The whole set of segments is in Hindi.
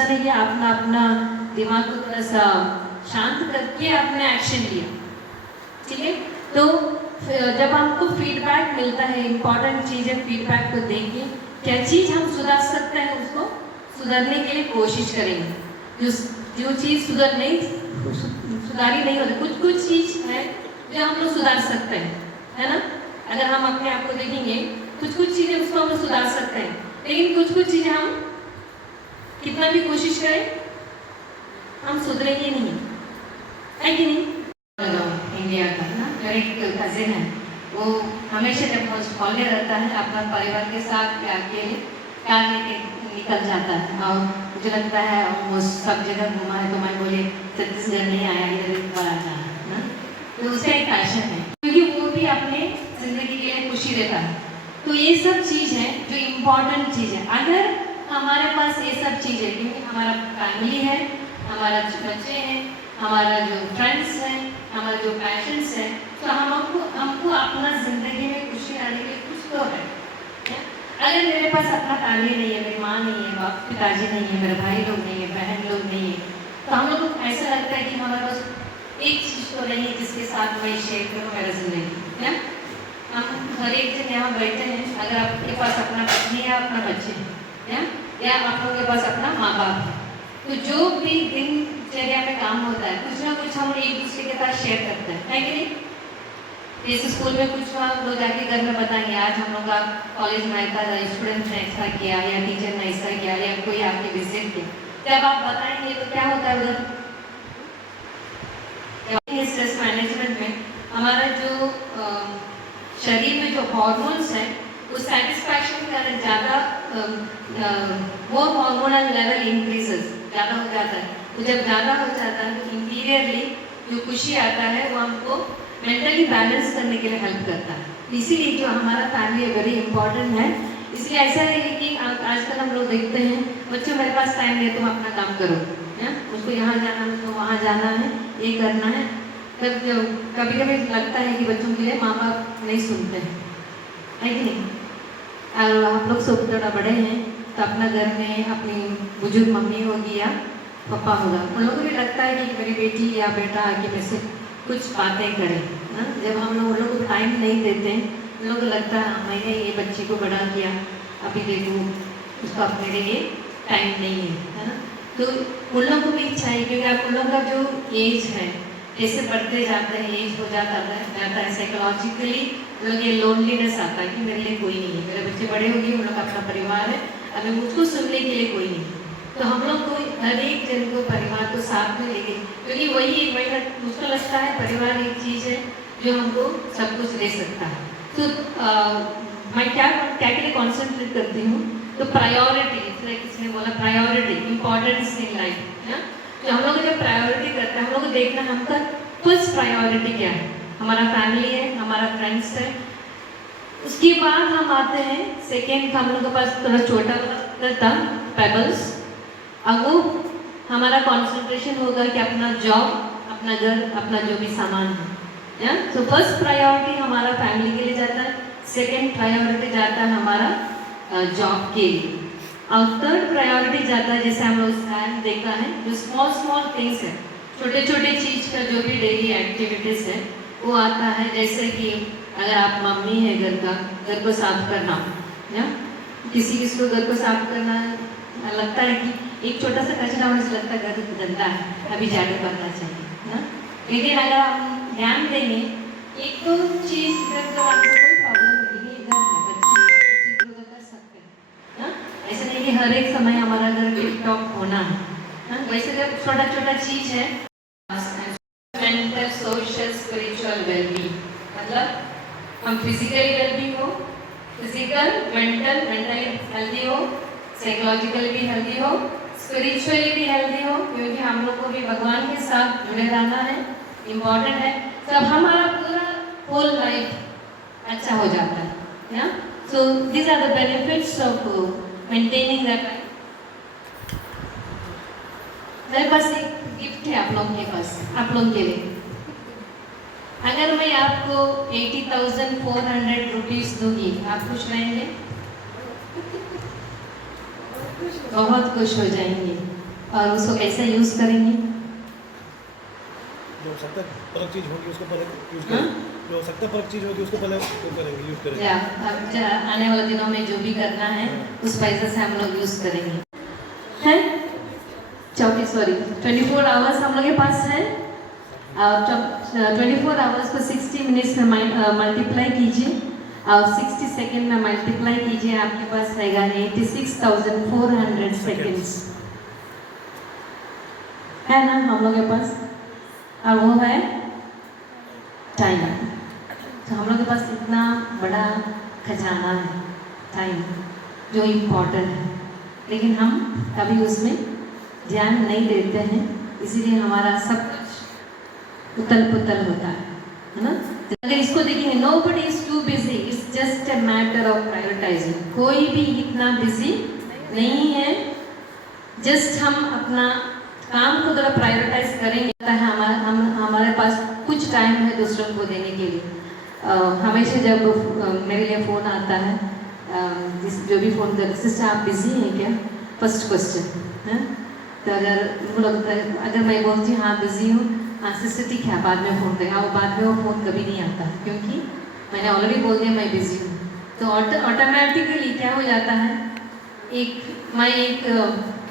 गुस्सा नहीं किया, अपना अपना दिमाग को थोड़ा सा शांत करके आपने एक्शन लिया, ठीक है। तो जब हमको फीडबैक मिलता है, इम्पॉर्टेंट चीज़ें फीडबैक को देंगे, क्या चीज़ हम सुधार सकते हैं उसको सुधारने के लिए कोशिश करेंगे। जो चीज़ सुधारी नहीं होती, कुछ कुछ चीज़ है जो हम लोग सुधार सकते हैं, है ना। अगर हम अपने आप को देखेंगे, कुछ कुछ चीज़ें उसको हम लोग सुधार सकते हैं, लेकिन कुछ कुछ चीज़ें हम कितना भी कोशिश करें हम सुधरेंगे नहीं, है कि नहीं। इंडिया का ना मेरा एक कजिन है, वो हमेशा जब हॉल में रहता है अपना परिवार के साथ या अकेले कार लेके निकल जाता है, और मुझे लगता है वो सब जगह घूमा है। तो मैं बोले छत्तीसगढ़ नहीं आया, इधर पर आ जाना ना, तो उसका एक पैशन है, क्योंकि वो भी अपने जिंदगी के लिए खुशी देता है। तो ये सब चीज़ है जो इम्पोर्टेंट चीज़ है। अगर हमारे पास ये सब चीज़ है, क्योंकि हमारा फैमिली है, हमारा बच्चे हैं, हमारा जो फ्रेंड्स हैं, हमारा जो पैशंस है, तो हमको अपना जिंदगी में खुशी लाने के लिए कुछ तो है। अगर मेरे पास अपना फैमिली नहीं है, मेरी माँ नहीं है, बाप पिताजी नहीं है, मेरे भाई लोग नहीं है, बहन लोग नहीं है, तो हम लोग को ऐसा लगता है कि हमारे पास एक चीज़ तो नहीं है जिसके साथ मैं शेयर करूँ मेरा जिंदगी, है। हम हर एक दिन यहाँ बैठे हैं, अगर आपके पास अपना पत्नी या अपना बच्चे हैं, या आप लोगों के पास अपना माँ बाप है, तो जो भी दिनचर्या में काम होता है कुछ ना कुछ हम एक दूसरे के साथ शेयर करते हैं, है कि नहीं। जैसे स्कूल में कुछ हम लोग जाके घर में बताएंगे, आज हम लोग का कॉलेज में ऐसा स्टूडेंट ने ऐसा किया या टीचर ने ऐसा किया या कोई आपके विजिट किया, जब आप बताएंगे तो क्या होता है उधर स्ट्रेस मैनेजमेंट में हमारा जो शरीर में जो हॉर्मोन्स है वो सेटिस्फैक्शन के कारण ज़्यादा वो हार्मोनल लेवल इंक्रीजेस ज़्यादा हो जाता है। तो जब ज़्यादा हो जाता है तो इंटीरियरली जो खुशी आता है वो हमको मेंटली बैलेंस करने के लिए हेल्प करता है। इसीलिए जो हमारा फैमिली है वेरी इंपॉर्टेंट है। इसलिए ऐसा है कि आजकल हम लोग देखते हैं बच्चों मेरे पास टाइम नहीं, तुम अपना काम करो, है, उसको यहाँ जाना है, उसको वहाँ जाना है, ये करना है। तब जो कभी कभी लगता है कि बच्चों के लिए माँ बाप नहीं सुनते हैं, है कि नहीं। और आप लोग सब थोड़ा बड़े हैं तो अपना घर में अपनी बुजुर्ग मम्मी होगी या पापा होगा, उन लोगों को भी लगता है कि मेरी बेटी या बेटा आके मेरे से कुछ बातें करें ना। जब हम लोग उन लोगों को टाइम नहीं देते हैं, उन लोगों को लगता है मैंने ये बच्चे को बड़ा किया, अभी देखो उसको अपने लिए टाइम नहीं है ना। तो उन लोगों को भी इच्छा है, क्योंकि आप उन लोगों का जो एज है जैसे बढ़ते जाते हैं, एज हो जाता है साइकोलॉजिकली लोग ये लोनलीनेस आता है कि मेरे लिए कोई नहीं है, मेरे बच्चे बड़े हो गए, उन लोग का अपना परिवार है, अभी मुझको सुनने के लिए कोई नहीं। तो हम लोग को हर एक जन को परिवार को साथ में लेके, क्योंकि वही एक मेरा मुझको लगता है परिवार एक चीज़ है जो हमको सब कुछ दे सकता है। तो मैं क्या के लिए कॉन्सेंट्रेट करती हूँ, तो प्रायोरिटी, किसी ने बोला प्रायोरिटी इम्पोर्टेंस इन लाइफ है। तो हम लोग जब प्रायोरिटी करते हैं, हम लोग को देखना हमका फर्स्ट प्रायोरिटी क्या है, हमारा फैमिली है, हमारा फ्रेंड्स है, उसके बाद हम आते हैं सेकेंड। हम लोग के पास थोड़ा छोटा था पेबल्स, अब वो हमारा कंसंट्रेशन होगा कि अपना जॉब, अपना घर, अपना जो भी सामान है। तो फर्स्ट प्रायोरिटी हमारा फैमिली के लिए जाता है, सेकेंड प्रायोरिटी जाता है हमारा जॉब के लिए, और थर्ड प्रायोरिटी जाता है जैसे हम लोग देखा है जो स्मॉल स्मॉल थिंग्स है, छोटे छोटे चीज़ का जो भी डेली एक्टिविटीज़ है वो आता है। जैसे कि अगर आप मम्मी है घर को साफ करना, या किसी को घर को साफ करना लगता है कि एक छोटा सा कचरा होने से लगता है घर गंदा है, अभी झाड़ू करना चाहिए ना। लेकिन अगर हम ध्यान देंगे एक दो चीज़ हमको कोई प्रॉब्लम नहीं है, घर है, बच्चे कर सकते हैं ना। ऐसे नहीं कि हर एक समय हमारा घर टिप टॉप होना है। वैसे जब छोटा छोटा चीज़ है, मेंटल सोशल स्पिरिचुअल वेलबींग, मतलब हम फिजिकली वेलबींग हो, फिजिकल मेंटली हेल्दी हो, साइकोलॉजिकल भी हेल्दी हो, स्पिरिचुअली भी हेल्दी हो, क्योंकि हम लोग को भी भगवान के साथ जुड़े रहना है, इम्पॉर्टेंट है। तब हमारा पूरा होल लाइफ अच्छा हो जाता है ना। So these are the benefits of maintaining that life. मेरे पास एक गिफ्ट है आप लोगों के पास, आप लोगों के लिए। अगर मैं आपको 80,400 रुपीज़ दूंगी, आप खुश रहेंगे? बहुत खुश हो जाएंगे। और उसको कैसे यूज़ करेंगे? जो सकता परक चीज़ होगी उसको पहले यूज़ करेंगे, जो सकता परक चीज़ होगी उसको पहले वो करेंगे, यूज़ करेंगे। या अब आने वाले दिनों में जो भी करना है उस पैसे से हम लोग यूज़ करेंगे, है 24 आवर्स हम लोग के पास है। 24 आवर्स को 60 मिनट्स में मल्टीप्लाई कीजिए और 60 सेकेंड में मल्टीप्लाई कीजिए, आपके पास रहेगा 86,400 सेकेंड्स, है ना हम लोग के पास। और वो है टाइम। तो हम लोग के पास इतना बड़ा खजाना है टाइम, जो इम्पोर्टेंट है, लेकिन हम कभी उसमें ध्यान नहीं देते हैं, इसीलिए हमारा सब कुछ उतल पुतल होता है ना। अगर इसको देखेंगे, nobody is too busy, it's just a matter of prioritizing। कोई भी इतना बिजी नहीं है, जस्ट हम अपना काम को थोड़ा प्रायोरिटाइज करेंगे। हमारे पास कुछ टाइम है दूसरों को देने के लिए। हमेशा जब मेरे लिए फ़ोन आता है, जो भी फ़ोन कर, सिस्टर आप बिज़ी हैं क्या, फर्स्ट क्वेश्चन है। तो अगर उनको लगता है, अगर मैं बोलती हूँ हाँ बिज़ी हूँ, हाँ सिस्टर ठीक है बाद में फ़ोन करेगा, वो बाद में वो फ़ोन कभी नहीं आता है, क्योंकि मैंने ऑलरेडी बोल दिया मैं बिज़ी हूँ। तो ऑटोमेटिकली क्या हो जाता है, मैं एक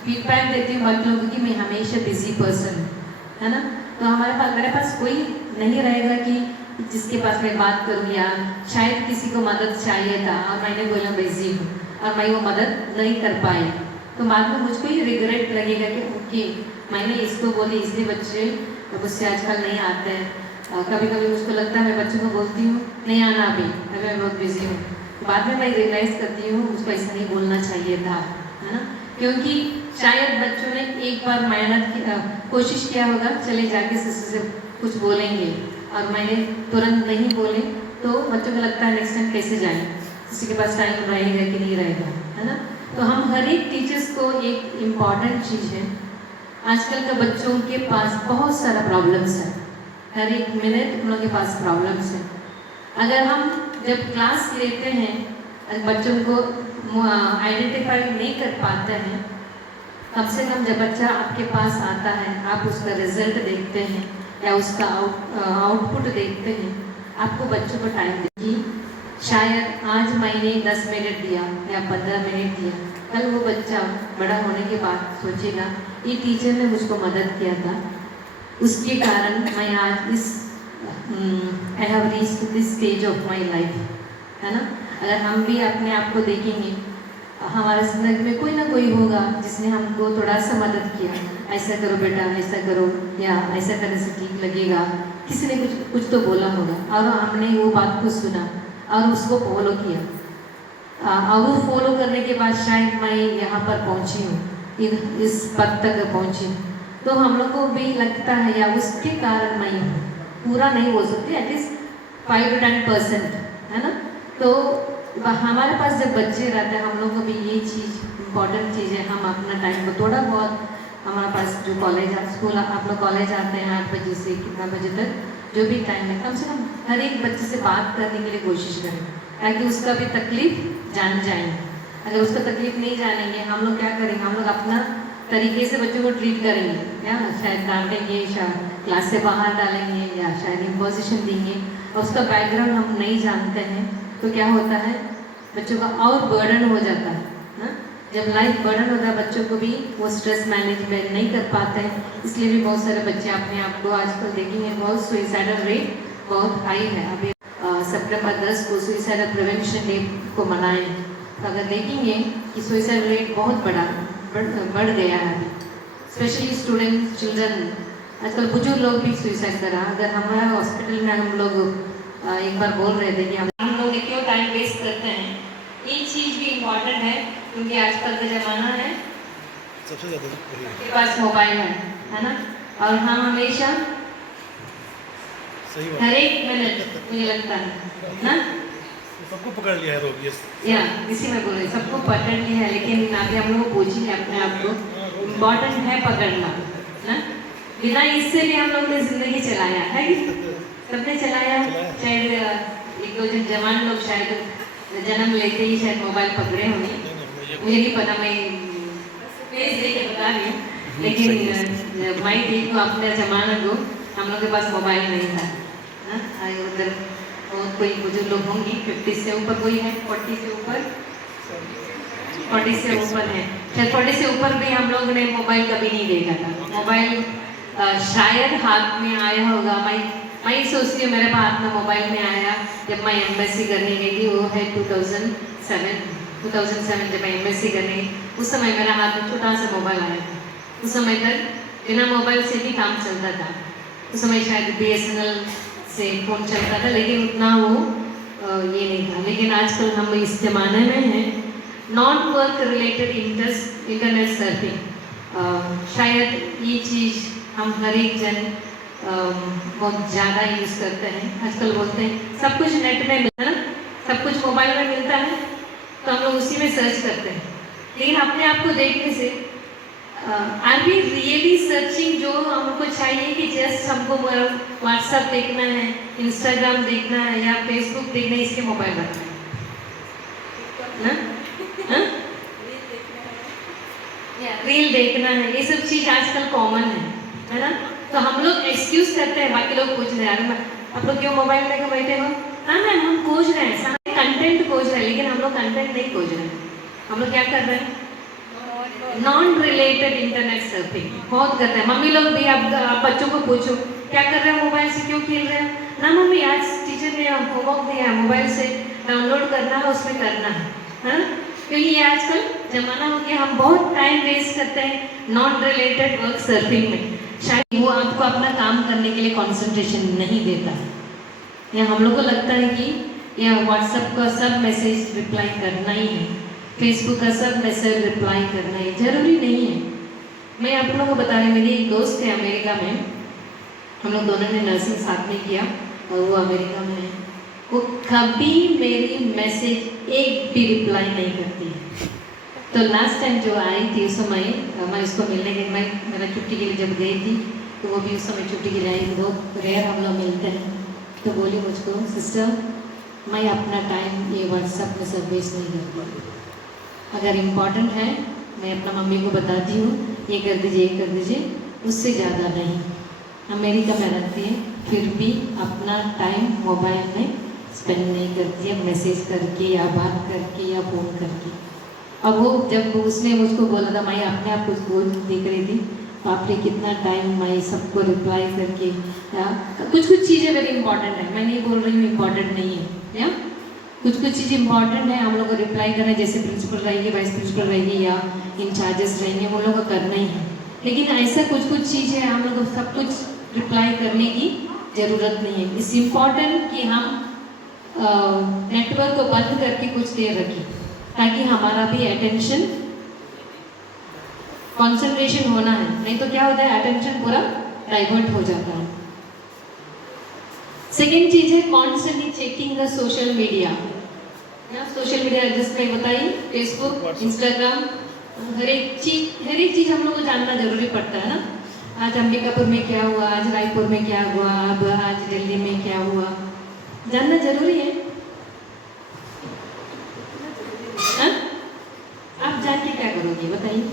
फीडबैक देती हूँ बाकी लोगों की, मैं हमेशा बिज़ी पर्सन हूँ, है ना। तो मेरे पास कोई नहीं रहेगा कि जिसके पास मैं बात करूँ, या शायद किसी को मदद चाहिए था और मैंने बोला बिज़ी हूँ और मैं वो मदद नहीं कर पाई, तो बाद में मुझको ही रिग्रेट लगेगा कि ओके मैंने इसको बोली, इसलिए बच्चे मुझसे आजकल नहीं आते हैं। कभी कभी मुझको लगता है, मैं बच्चों को बोलती हूँ नहीं आना अभी, मैं बहुत बिज़ी हूँ, बाद में मैं रियलाइज़ करती हूँ मुझको ऐसा नहीं बोलना चाहिए था, है ना। क्योंकि शायद बच्चों ने एक बार मेहनत की कोशिश किया होगा, चले जाके सिस्टर से कुछ बोलेंगे, और मैंने तुरंत नहीं बोले, तो बच्चों को लगता है नेक्स्ट टाइम कैसे जाएं, किसी के पास टाइम रहेगा कि नहीं रहेगा, है ना। तो हम हर एक टीचर्स को एक इम्पॉर्टेंट चीज़ है, आजकल के बच्चों के पास बहुत सारा प्रॉब्लम्स है, हर एक मिनट उन लोगों के पास प्रॉब्लम्स है। अगर हम जब क्लास लेते हैं, बच्चों को आइडेंटिफाई नहीं कर पाते हैं, कम से कम जब बच्चा आपके पास आता है, आप उसका रिजल्ट देखते हैं या उसका आउटपुट देखते हैं, आपको बच्चों को टाइम देगी। शायद आज मैंने 10 मिनट दिया या 15 मिनट दिया, कल वो बच्चा बड़ा होने के बाद सोचेगा ये टीचर ने मुझको मदद किया था, उसके कारण मैं आज इस I have reached this stage of my life, है ना। अगर हम भी अपने आप को देखेंगे, हमारे ज़िंदगी में कोई ना कोई होगा जिसने हमको थोड़ा सा मदद किया, ऐसा करो बेटा, ऐसा करो, या ऐसा करने से ठीक लगेगा, किसी ने कुछ तो बोला होगा और हमने वो बात को सुना और उसको फॉलो किया, और वो फॉलो करने के बाद शायद मैं यहाँ पर पहुँची हूँ, इस पद तक पहुँची हूँ। तो हम लोग को भी लगता है, या उसके कारण मैं हूँ, पूरा नहीं हो सकती, एटलीस्ट 5 to 10%, है ना। तो हमारे पास जब बच्चे रहते हैं, हम लोग को भी ये चीज़ इम्पॉर्टेंट चीज़ है, हम अपना टाइम को थोड़ा बहुत, हमारे पास जो कॉलेज स्कूल आप लोग कॉलेज आते हैं 8 बजे से कितना बजे तक, जो भी टाइम है, कम से कम हर एक बच्चे से बात करने के लिए कोशिश करें, ताकि उसका भी तकलीफ जान जाएंगे। अगर उसका तकलीफ नहीं जानेंगे, हम लोग क्या करेंगे, हम लोग अपना तरीके से बच्चों को ट्रीट करेंगे, या शायद डांटेंगे, शायद क्लास से बाहर डालेंगे, या शायद इम्पोजिशन देंगे, और उसका बैकग्राउंड हम नहीं जानते हैं, तो क्या होता है, बच्चों का और बर्डन हो जाता है ना। जब लाइफ बर्डन होता है, बच्चों को भी वो स्ट्रेस मैनेजमेंट नहीं कर पाते हैं, इसलिए भी बहुत सारे बच्चे अपने आप को आजकल देखेंगे, बहुत सुइसाइडल रेट बहुत हाई है। अभी सितंबर 10 को सुइसाइडल प्रिवेंशन डे को मनाएं, तो अगर देखेंगे कि सुइसाइड रेट बहुत बढ़ गया है, स्पेशली स्टूडेंट चिल्ड्रन, आजकल बुजुर्ग लोग भी सुइसाइड कर रहा है। अगर हमारे हॉस्पिटल में हम लोग एक बार बोल रहे थे कि हम लोग क्यों टाइम वेस्ट करते हैं, ये चीज़ भी इम्पॉर्टेंट है, क्योंकि आजकल का ज़माना है, सबसे ज़्यादा के पास मोबाइल है ना, और हम हमेशा हर एक मिनट मुझे लगता है ना, सबको पकड़ लिया है रोग, या इसी में बोल रहे सबको पकड़ लिया है, लेकिन अभी हम लोग पूछेंगे अपने आप को, इम्पॉर्टेंट है पकड़ना ना, बिना इससे भी हम लोग ने जिंदगी चलाया है, सबने चलाया, शायद एक दो जन जवान लोग शायद जन्म लेते ही शायद मोबाइल पकड़े होंगे, मुझे नहीं पता, मैं फेस देख के बता रही हूँ, लेकिन मैं देखो अपने ज़माना को हम लोग के पास मोबाइल नहीं था। हाँ, आगे उधर और कोई बुजुर्ग लोग होंगी 50 से ऊपर, कोई है 40 से ऊपर, 40 से ऊपर है, शायद 40 से ऊपर भी हम लोग ने मोबाइल कभी नहीं देखा था। मोबाइल शायद हाथ में आया होगा। मैं सोचती हूँ मेरे हाथ में मोबाइल में आया जब मैं एमएससी करने गई थी, वो है 2007 जब मैं एमएससी करने गई, उस समय मेरा हाथ में छोटा सा मोबाइल आया था। उस समय तक बिना मोबाइल से भी काम चलता था। उस समय शायद बीएसएनएल से फ़ोन चलता था, लेकिन उतना वो ये नहीं था। लेकिन आजकल हम इस ज़माने में हैं non work related internet surfing. शायद ये चीज़ हम हर एक जन बहुत ज़्यादा यूज़ करते हैं। आजकल बोलते हैं सब कुछ नेट में मिलता है ना, सब कुछ मोबाइल में मिलता है, तो हम लोग उसी में सर्च करते हैं। लेकिन अपने आप को देखने से आर वी रियली सर्चिंग? जो हमको चाहिए कि जस्ट हमको व्हाट्सएप देखना है, इंस्टाग्राम देखना है या फेसबुक देखना है, इसके मोबाइल रखना है ना, रील देखना है, ये सब चीज़ आजकल कॉमन है ना। तो हम लोग एक्सक्यूज करते हैं, बाकी लोग पूछ रहे हैं आप लोग क्यों मोबाइल लेकर बैठे हो? हाँ मैम हम खोज रहे हैं, सारे कंटेंट खोज रहे हैं, लेकिन हम लोग कंटेंट नहीं खोज रहे हैं। हम लोग क्या कर रहे हैं? नॉन रिलेटेड इंटरनेट सर्फिंग बहुत करते हैं। मम्मी लोग भी, आप बच्चों को पूछो क्या कर रहे हो, मोबाइल से क्यों खेल रहे हो? ना मम्मी आज टीचर ने होमवर्क दिया है, मोबाइल से डाउनलोड करना है, उसमें करना है। क्योंकि ये आजकल जमाना हो गया, हम बहुत टाइम वेस्ट करते हैं नॉन रिलेटेड वर्क सर्फिंग में। शायद वो आपको अपना काम करने के लिए कंसंट्रेशन नहीं देता, या हम लोग को लगता है कि या व्हाट्सएप का सब मैसेज रिप्लाई करना ही है, फेसबुक का सब मैसेज रिप्लाई करना है, जरूरी नहीं है। मैं आप लोगों को बता रही, मेरी एक दोस्त है अमेरिका में, हम लोग दोनों ने नर्सिंग साथ में किया और वो अमेरिका में है। वो कभी मेरी मैसेज एक भी रिप्लाई नहीं करती है। तो लास्ट टाइम जो आई थी उस समय मैं उसको मिलने गई, मैं मेरा छुट्टी के लिए जब गई थी तो वो भी उस समय छुट्टी के लिए आई। बहुत रेयर हम लोग मिलते हैं। तो बोली मुझको, सिस्टर मैं अपना टाइम ये व्हाट्सएप में सब वेस्ट नहीं करती, अगर इम्पॉर्टेंट है मैं अपना मम्मी को बताती हूँ ये कर दीजिए, ये कर दीजिए, उससे ज़्यादा नहीं। अमेरिका में रहती है फिर भी अपना टाइम मोबाइल में स्पेंड नहीं करती है, मैसेज करके या बात करके या फ़ोन करके। और वो जब उसने मुझको बोला था, मैं अपने आप कुछ बोल देख रही थी, बाप रे कितना टाइम मैं सबको रिप्लाई करके, या कुछ चीज़ें वेरी इंपॉर्टेंट है, मैं नहीं बोल रही हूँ इम्पॉर्टेंट नहीं है, या कुछ चीज़ इंपॉर्टेंट है हम लोग को रिप्लाई करना है, जैसे प्रिंसिपल रहेगी, वाइस प्रिंसिपल रहेगी या इंचार्जेस रहेंगे, हम लोग को करना ही है। लेकिन ऐसा कुछ चीज़ है हम लोग को सब कुछ रिप्लाई करने की ज़रूरत नहीं है। इट्स इम्पॉर्टेंट कि हम नेटवर्क को बंद करके कुछ देर रखें, ताकि हमारा भी अटेंशन कंसंट्रेशन होना है, नहीं तो क्या होता है अटेंशन पूरा डाइवर्ट हो जाता है। सेकेंड चीज है constantly checking the social media. Social media जिसमें बताइए फेसबुक, इंस्टाग्राम, हर एक चीज हम लोग को जानना जरूरी पड़ता है ना। आज अंबिकापुर में क्या हुआ, आज रायपुर में क्या हुआ, अब आज दिल्ली में क्या हुआ, जानना जरूरी है। हा? आप जान के क्या करोगे बताइए?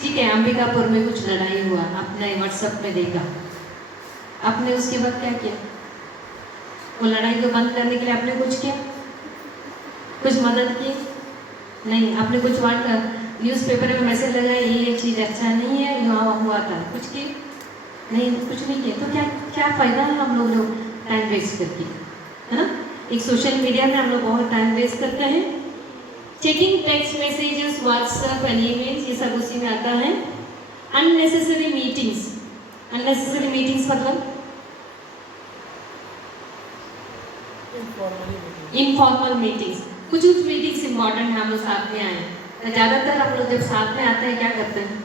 ठीक है, अंबिकापुर में कुछ लड़ाई हुआ, आपने व्हाट्सएप में देखा, आपने उसके बाद क्या किया? वो लड़ाई को बंद करने के लिए आपने कुछ किया? कुछ मदद की? नहीं। आपने कुछ न्यूज़पेपर में मैसेज लगाया ये चीज़ अच्छा नहीं है, यहाँ हुआ था, कुछ की? नहीं, कुछ नहीं किया। तो क्या फ़ायदा है हम लोग टाइम वेस्ट करके, है ना? एक सोशल मीडिया में हम लोग बहुत टाइम वेस्ट करते हैं। Checking text messages, WhatsApp and emails, ये सब उसी में आता है। अननेसेसरी मीटिंग्स, अननेसेसरी मीटिंग्स मतलब इनफॉर्मल मीटिंग्स। कुछ मीटिंग्स इंपॉर्टेंट है, हम लोग साथ में आए, ज़्यादातर हम लोग जब साथ में आते हैं क्या करते हैं?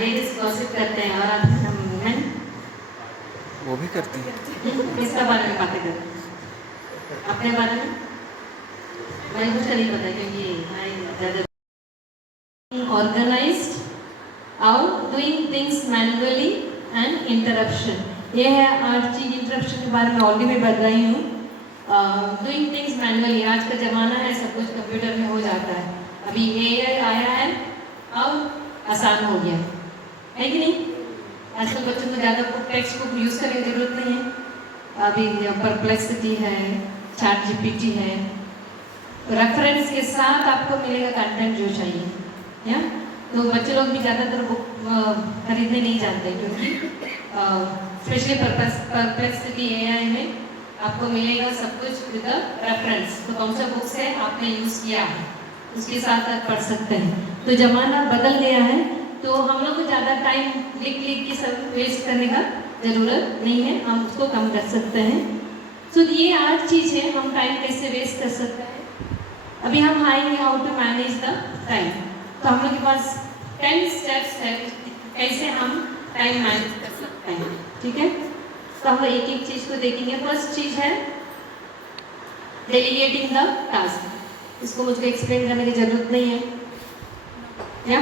लेडीज गॉसिप करते हैं, और आप वो भी करती हैं। किसका बारे में बातें करते हैं? अपने बारे में? मैं कुछ नहीं पता, क्योंकि मैं ज़्यादा ऑर्गेनाइज्ड और doing things manually and interruption. ये है हर चीज़। इंटरप्शन के बारे में ऑलरेडी मैं बता रही हूँ डूइंग थिंग्स मैनुअली। आज का ज़माना है, सब कुछ कंप्यूटर में हो जाता है। अभी AI आया है और आसान हो गया है कि नहीं। आजकल बच्चों को ज़्यादा बुक टेक्स्ट बुक यूज़ करने की ज़रूरत नहीं है। अभी परप्लेक्सिटी है, ChatGPT है, रेफरेंस के साथ आपको मिलेगा कंटेंट जो चाहिए या। तो बच्चे लोग भी ज़्यादातर बुक खरीदने नहीं जाते, क्योंकि स्पेशली परप्लेक्सिटी AI में आपको मिलेगा सब कुछ विद रेफरेंस। तो कौन सा बुक्स है आपने यूज़ किया है उसके साथ आप पढ़ सकते हैं। तो ज़माना बदल गया है, तो हम लोग को ज़्यादा टाइम लिख के सब वेस्ट करने का ज़रूरत नहीं है, हम उसको कम कर सकते हैं। तो ये आज चीज़ है, हम टाइम कैसे वेस्ट कर सकते हैं। अभी हम आएंगे how to manage the time. तो हम लोग के पास 10 स्टेप्स है कैसे हम टाइम मैनेज कर सकते हैं, ठीक है। तो हम एक एक चीज़ को देखेंगे। फर्स्ट चीज़ है डेलीगेटिंग द टास्क। इसको मुझको एक्सप्लेन करने की जरूरत नहीं है, या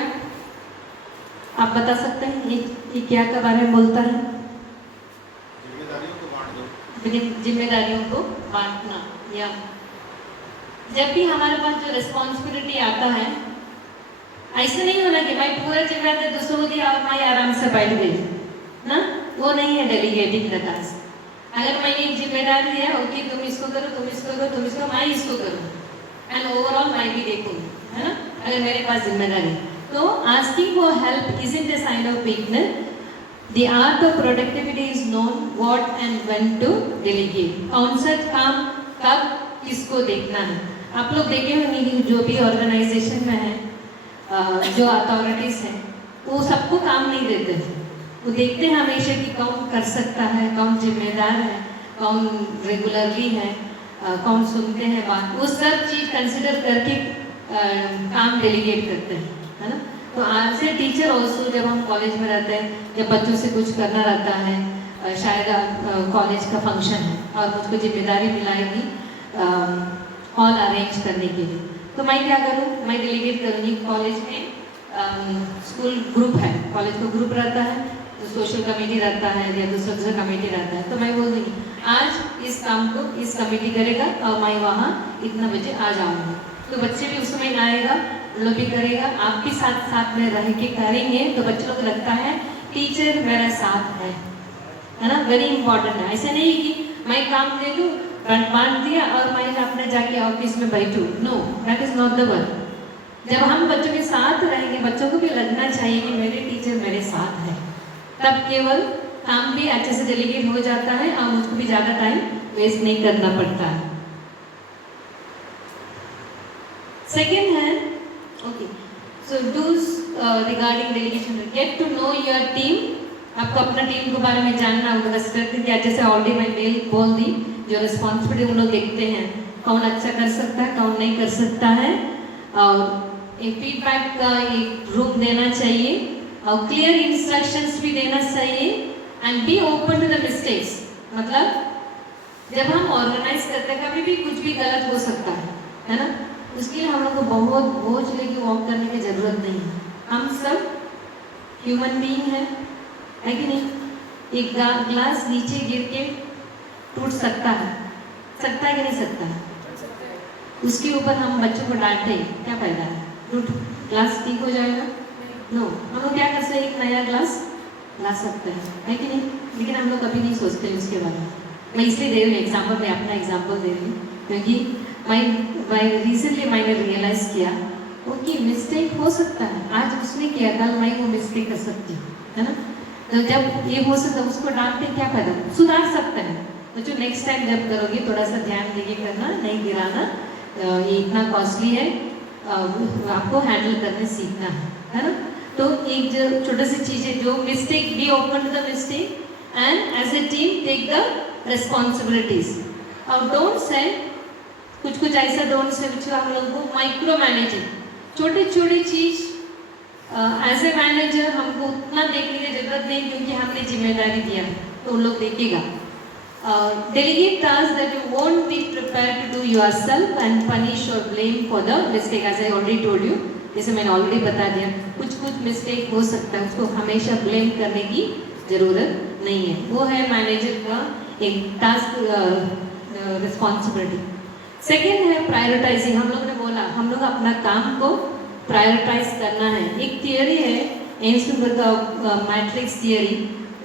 आप बता सकते हैं ये क्या के बारे में बोलता है। जिम्मेदारियों को बांट दो। जिम्मेदारियों को बांटना, या जब भी हमारे पास जो रिस्पॉन्सिबिलिटी आता है, ऐसे नहीं होना कि भाई पूरा जिम्मेदारी दूसरों को दिया और मैं आराम से बैठ गई ना, वो नहीं है डेलीगेटिंग द टास्क। अगर मैंने एक जिम्मेदारी दिया, ओके तुम इसको करो, तुम इसको करो, तुम इसको, मैं इसको करूँ एंड ओवरऑल मैं भी देखूँगी, है ना। अगर मेरे पास जिम्मेदारी, तो asking for help isn't a sign of weakness. The art of productivity is known what and when to delegate। कौन सा काम कब किसको देखना है। आप लोग देखे होंगे कि जो भी ऑर्गेनाइजेशन में है, जो अथॉरिटीज़ हैं, वो सबको काम नहीं देते हैं। वो देखते हैं हमेशा कि कौन कर सकता है, कौन जिम्मेदार है, कौन रेगुलरली है, कौन सुनते हैं बात, वो सब चीज़ कंसिडर करके काम डेलीगेट करते हैं, है ना। तो आज से टीचर ऑल्सो, जब हम कॉलेज में रहते हैं, जब बच्चों से कुछ करना रहता है, शायद कॉलेज का फंक्शन है और मुझको जिम्मेदारी मिलाएगी हॉल अरेंज करने के लिए, तो मैं क्या करूँ, मैं डेलीगेट करूँगी। कॉलेज में स्कूल ग्रुप है, कॉलेज का ग्रुप रहता है, तो सोशल कमेटी रहता है या दूसरा कमेटी रहता है, तो मैं बोल दूँगी आज इस काम को इस कमेटी करेगा और मैं वहाँ इतना बजे आ जाऊँगी। तो बच्चे भी उसमें आएगा, लोग भी करेगा, आप भी साथ साथ में रह के करेंगे, तो बच्चों को लगता है टीचर मेरा साथ है ना। वेरी इंपॉर्टेंट है। ऐसे नहीं कि मैं काम दे दूँ, बांट दिया और मैं अपने जाके ऑफिस में बैठूँ, no, that is not the work. जब हम बच्चों के साथ रहेंगे, बच्चों को भी लगना चाहिए कि मेरे टीचर मेरे साथ है, तब केवल काम भी अच्छे से डेलीगेट हो जाता है और मुझको भी ज़्यादा टाइम वेस्ट नहीं करना पड़ता है। सेकेंड है okay, so dos regarding delegation, get to know your team. आपको अपना टीम के बारे में जानना होगा। रेस्पेक्ट क्या, जैसे ऑलरेडी मैं बोल दी, जो रिस्पॉन्सिबिलिटी हम लोग देखते हैं, कौन अच्छा कर सकता है, कौन नहीं कर सकता है, और एक फीडबैक का एक रूम देना चाहिए और क्लियर इंस्ट्रक्शंस भी देना चाहिए and be open to the mistakes. मतलब जब हम ऑर्गेनाइज करते हैं, कभी भी कुछ भी गलत हो सकता है ना। उसके लिए हम लोग को बहुत बोझ लेके वॉक करने की ज़रूरत नहीं है। हम सब ह्यूमन बीइंग है कि नहीं। एक ग्लास नीचे गिर के टूट सकता है कि नहीं सकता है। उसके ऊपर हम बच्चों को डांटे, क्या फायदा है, टूट ग्लास ठीक हो जाएगा, नो। हम लोग क्या कर सकते हैं, एक नया ग्लास ला सकते हैं, है कि नहीं। लेकिन हम लोग कभी नहीं सोचते उसके बारे में। मैं इसलिए दे रही हूँ एग्जाम्पल, मैं अपना एग्जाम्पल दे रही हूँ, क्योंकि मैं रिसेंटली मैंने रियलाइज़ किया ओके मिस्टेक हो सकता है, आज उसने किया, कल मैं वो मिस्टेक कर सकती हूँ, है ना। तो जब ये हो सकता है, उसको डांट के क्या फायदा, सुधार सकते हैं। तो जो नेक्स्ट टाइम जब करोगे थोड़ा सा ध्यान देके करना, नहीं गिराना, ये इतना कॉस्टली है, आपको हैंडल करने सीखना है ना। तो एक जो छोटी सी चीज़ है, जो mistake, be open to the mistake and as a team take the responsibilities. और डोंट से कुछ ऐसा डोंट से जो हम लोग को माइक्रो मैनेजिंग, छोटी छोटी चीज़ एज ए मैनेजर हमको उतना देखने की जरूरत नहीं, क्योंकि हमने जिम्मेदारी दिया तो उन लोग देखेगा। Delegate tasks that you won't be prepared to do yourself and punish or blame for the mistake, as I already told you। जैसे मैंने ऑलरेडी बता दिया, कुछ मिस्टेक हो सकता है, उसको हमेशा ब्लेम करने की ज़रूरत नहीं है। वो है मैनेजर का एक टास्क रिस्पॉन्सिबिलिटी। सेकेंड है प्रायोरिटाइजिंग। हम लोग ने बोला हम लोग अपना काम को प्रायोरिटाइज करना है। एक थियरी है एंस्टूबर का मैट्रिक्स थियरी,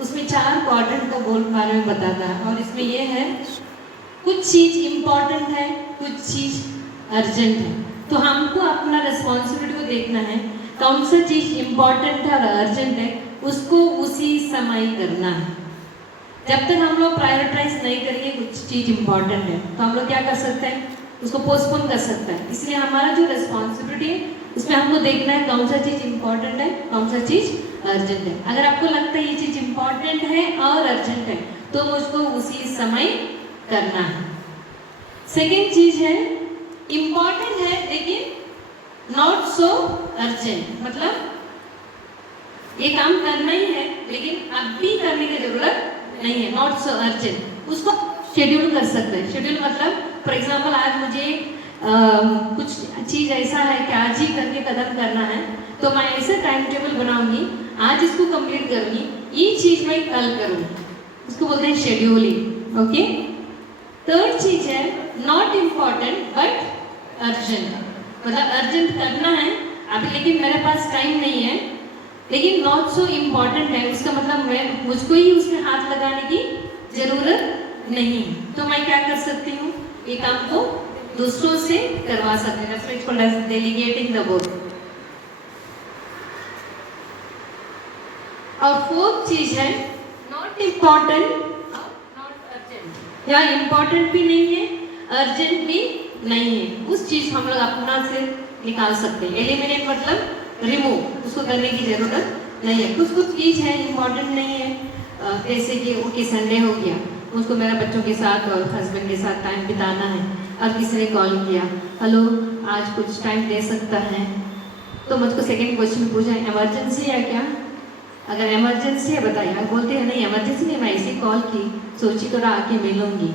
उसमें 4 क्वाड्रेंट का गोल बारे में बताता है और इसमें ये है कुछ चीज़ इम्पॉर्टेंट है, कुछ चीज़ अर्जेंट है। तो हमको अपना रिस्पॉन्सिबिलिटी को देखना है कौन सा चीज़ इम्पॉर्टेंट है और अर्जेंट है, उसको उसी समय करना है। जब तक हम लोग प्रायोरिटाइज नहीं करेंगे कुछ चीज़ इम्पॉर्टेंट है तो हम लोग क्या कर सकते हैं, उसको पोस्टपोन कर सकते हैं। इसलिए हमारा जो रिस्पॉन्सिबिलिटी है उसमें हमको देखना है कौन सा चीज़ इम्पॉर्टेंट है, कौन सा चीज़ अर्जेंट है। अगर आपको लगता है ये चीज़ इम्पॉर्टेंट है और अर्जेंट है तो मुझको उसी समय करना है। सेकेंड चीज़ है इम्पॉर्टेंट है लेकिन नॉट सो अर्जेंट, मतलब ये काम करना ही है लेकिन अभी करने की जरूरत नहीं है, नॉट सो अर्जेंट। उसको शेड्यूल कर सकते हैं। शेड्यूल मतलब फॉर एग्जाम्पल आज मुझे कुछ चीज़ ऐसा है कि आज ही करके खत्म करना है तो मैं ऐसे टाइम टेबल बनाऊंगी, आज इसको कंप्लीट करूंगी, ये चीज़ मैं कल करूँगी, उसको बोलते हैं शेड्यूलिंग। ओके। थर्ड चीज़ है नॉट इम्पॉर्टेंट बट अर्जेंट, मतलब अर्जेंट करना है अभी लेकिन मेरे पास टाइम नहीं है, लेकिन नॉट सो इम्पॉर्टेंट है, उसका मतलब मैं मुझको ही उसमें हाथ लगाने की जरूरत नहीं, तो मैं क्या कर सकती हूँ, ये काम को दूसरों से करवा सकते हैं। That's called as delegating the work। और फोर्थ चीज है नॉट इम्पॉर्टेंट और नॉट अर्जेंट, या इम्पॉर्टेंट भी नहीं है अर्जेंट भी नहीं है, उस चीज हम लोग अपना से निकाल सकते हैं। एलिमिनेट मतलब रिमूव, उसको करने की जरूरत नहीं है। कुछ कुछ चीज है इम्पॉर्टेंट नहीं है, जैसे कि ओके संडे हो गया, उसको मेरा बच्चों के साथ और हस्बैंड के साथ टाइम बिताना है, और किसी ने कॉल किया हेलो आज कुछ टाइम दे सकता है, तो मुझको सेकंड क्वेश्चन पूछा इमरजेंसी है क्या, अगर इमरजेंसी है बताइए, आप बोलते हैं नहीं इमरजेंसी नहीं, मैं ऐसी कॉल की सोची तो आके मिलूंगी,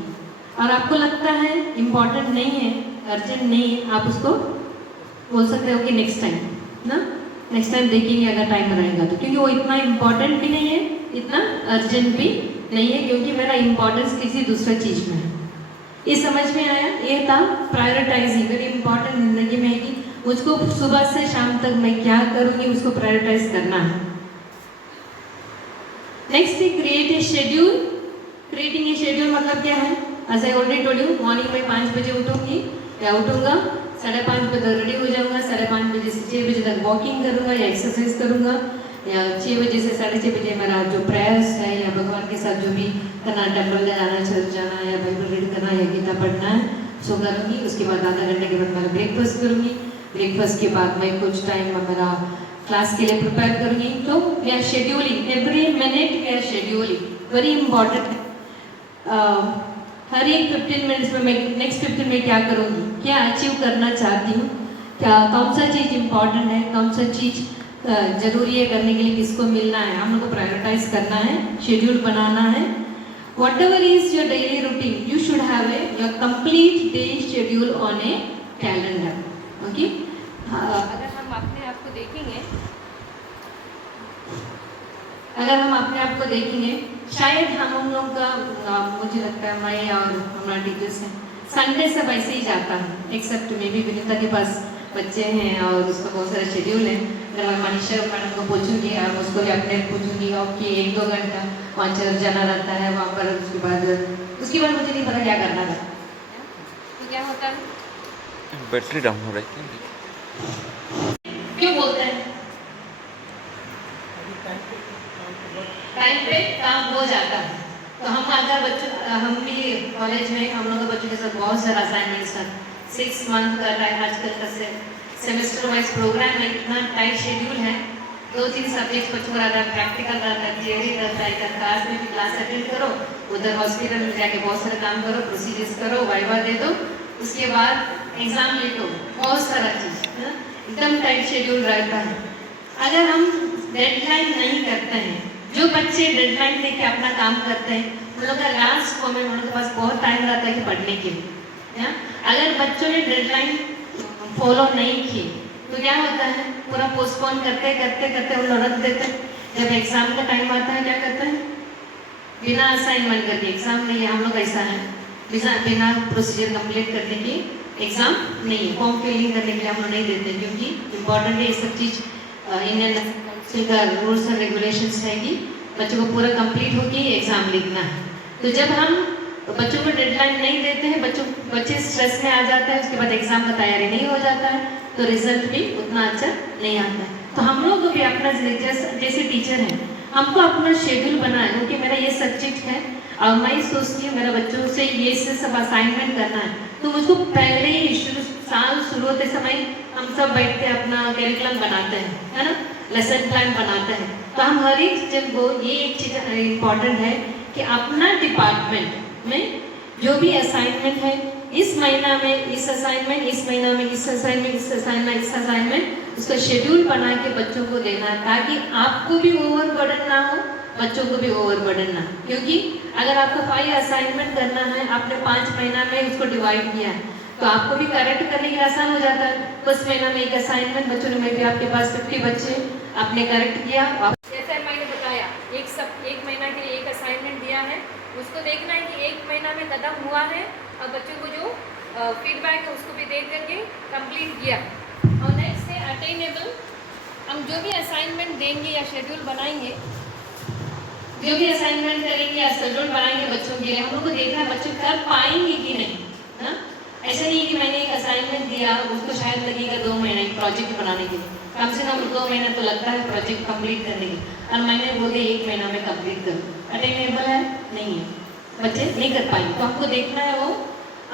और आपको लगता है इम्पॉर्टेंट नहीं है अर्जेंट नहीं है, आप उसको बोल सकते हो कि नेक्स्ट टाइम ना, नेक्स्ट टाइम देखेंगे अगर टाइम रहेगा तो, क्योंकि वो इतना इम्पॉर्टेंट भी नहीं है इतना अर्जेंट भी नहीं है, क्योंकि मेरा इम्पोर्टेंस किसी दूसरे चीज़ में है। ये समझ में आया, ये था प्रायोरिटाइजिंग। वेरी इंपॉर्टेंट जिंदगी में है कि मुझको सुबह से शाम तक मैं क्या करूँगी उसको प्रायोरिटाइज करना है। नेक्स्ट है create a schedule. Creating a schedule मतलब क्या है, as I already told you, morning में 5 बजे उठूंगी या उठूंगा, 5:30 बजे तक रेडी हो जाऊंगा, 5:30 बजे से 6 बजे तक वॉकिंग करूंगा या एक्सरसाइज करूंगा, या 6 बजे से 6:30 बजे मेरा जो प्रेयर्स है या भगवान के साथ जो भी करना, टेम्पल जाना, चर्च जाना या बाइबल रीड करना या गीता पढ़ना है सो करूँगी। उसके बाद आधा घंटे के बाद मैं ब्रेकफास्ट करूँगी, ब्रेकफास्ट के बाद मैं कुछ टाइम मेरा क्लास के लिए प्रिपेयर करूँगी। तो we are scheduling, every minute we are scheduling, very important है। हर एक 15 मिनट्स में मैं नेक्स्ट 15 मिनट क्या करूँगी, क्या अचीव करना चाहती हूँ, क्या कौन सा चीज़ इम्पॉर्टेंट है, कौन सा चीज़ जरूरी है करने के लिए, किसको मिलना है, हम लोग को प्रायोरिटाइज करना है, शेड्यूल बनाना है। What ever is your daily routine, you should have a your complete day schedule on A calendar. Okay. अगर हम अपने आप को देखेंगे, अगर हम अपने आप को देखेंगे, शायद हम लोग का मुझे लगता है मैं और हमारा टीचर्स हैं संडे सब ऐसे ही जाता है, एक्सेप्ट मे बी विनीता के पास बच्चे हैं और उसका बहुत सारा शेड्यूल है। अगर मैं मनीषा मैडम को पूछूंगी और उसको भी अपने पूछूंगी कि 1-2 घंटा वहाँ चर्च जाना रहता है, वहाँ पर उसके बाद मुझे नहीं पता क्या करना था, तो क्या होता है बैटरी डाउन हो रही है, क्यों बोलते हैं टाइम पे काम हो जाता है। तो हम अगर बच्चों, हम भी कॉलेज में हम लोग बच्चों के साथ बहुत सारा असाइनमेंट्स है, 6 मंथ कर रहा है आजकल का सेमेस्टर वाइज प्रोग्राम है, इतना टाइट शेड्यूल है, 2-3 सब्जेक्ट को छोड़ा था, प्रैक्टिकल रहता है, थियरी रहता है, इधर क्लास में भी क्लास अटेंड करो, उधर हॉस्पिटल में जाके बहुत सारा काम करो, प्रोसीजर्स करो, वाइवा दे दो, उसके बाद एग्जाम ले लो, बहुत सारा चीज़ एकदम टाइट शेड्यूल रहता है। अगर हम डेडलाइन नहीं करते हैं, जो बच्चे डेडलाइन लेके अपना काम करते हैं उन लोग का लास्ट मोमेंट उनके पास बहुत टाइम रहता है कि पढ़ने के लिए। अगर बच्चों ने डेडलाइन फॉलो नहीं की तो क्या होता है, पूरा पोस्टपोन करते करते करते उन लोग रख देते हैं। जब एग्जाम का टाइम आता है क्या करते हैं, बिना असाइनमेंट करके एग्जाम नहीं है, हम लोग ऐसा है बिना प्रोसीजर कंप्लीट करने के एग्ज़ाम नहीं है। फॉर्म फिलिंग करने के लिए हम लोग नहीं देते, क्योंकि इम्पॉर्टेंट है ये सब चीज़। इंडियन काउंसिल का रूल्स एंड रेगुलेशंस है कि बच्चों को पूरा कंप्लीट होकर ही एग्ज़ाम लिखना है। तो जब हम बच्चों को डेडलाइन नहीं देते हैं, बच्चे स्ट्रेस में आ जाते हैं, उसके बाद एग्ज़ाम का तैयारी नहीं हो जाता है, तो रिजल्ट भी उतना अच्छा नहीं आता है। तो हम लोग भी अपना जैसे टीचर हैं, हमको अपना शेड्यूल बनाए, क्योंकि मेरा ये सब्जेक्ट है और मैं सोचती हूँ मेरा बच्चों से ये सब असाइनमेंट करना है, तो मुझको पहले ही साल शुरू होते समय हम सब बैठ के अपना करिकुलम बनाते हैं, है ना, लेसन प्लान बनाते हैं। तो हम हर एक जब वो ये एक चीज़ इम्पॉर्टेंट है कि अपना डिपार्टमेंट में जो भी असाइनमेंट है, इस महीना में इस असाइनमेंट, इस महीना में इस असाइनमेंट, इस असाइनमेंट, इस असाइनमेंट, उसका शेड्यूल बना के बच्चों को देना है, ताकि आपको भी ओवर बर्डन ना हो, बच्चों को भी ओवर बर्डन ना। क्योंकि अगर आपको 5 असाइनमेंट करना है, आपने 5 महीना में उसको डिवाइड किया है, तो आपको भी करेक्ट करने के लिए आसान हो जाता है। उस महीना में एक असाइनमेंट बच्चों ने, में भी आपके पास 50 बच्चे आपने करेक्ट किया। जैसे मैंने बताया, एक महीना के लिए एक असाइनमेंट दिया है, उसको देखना है कि एक महीना में खत्म हुआ है और बच्चों को जो फीडबैक है उसको भी देख करके कंप्लीट किया। और नेक्स्ट है अटेनेबल। हम जो भी असाइनमेंट देंगे या शेड्यूल बनाएंगे, जो भी असाइनमेंट करेंगे या शेड्यूल बनाएंगे बच्चों के लिए, हम लोग को देखना है बच्चे कर पाएंगे कि नहीं। हाँ, ऐसा नहीं है कि मैंने एक असाइनमेंट दिया, उसको शायद लगेगा 2 महीना एक प्रोजेक्ट बनाने के लिए, कम से कम 2 महीना तो लगता है प्रोजेक्ट कंप्लीट करने के, और मैंने बोले 1 महीना में कंप्लीट करो। अटेनेबल है नहीं है, बच्चे नहीं कर पाएंगे, तो हमको देखना है वो।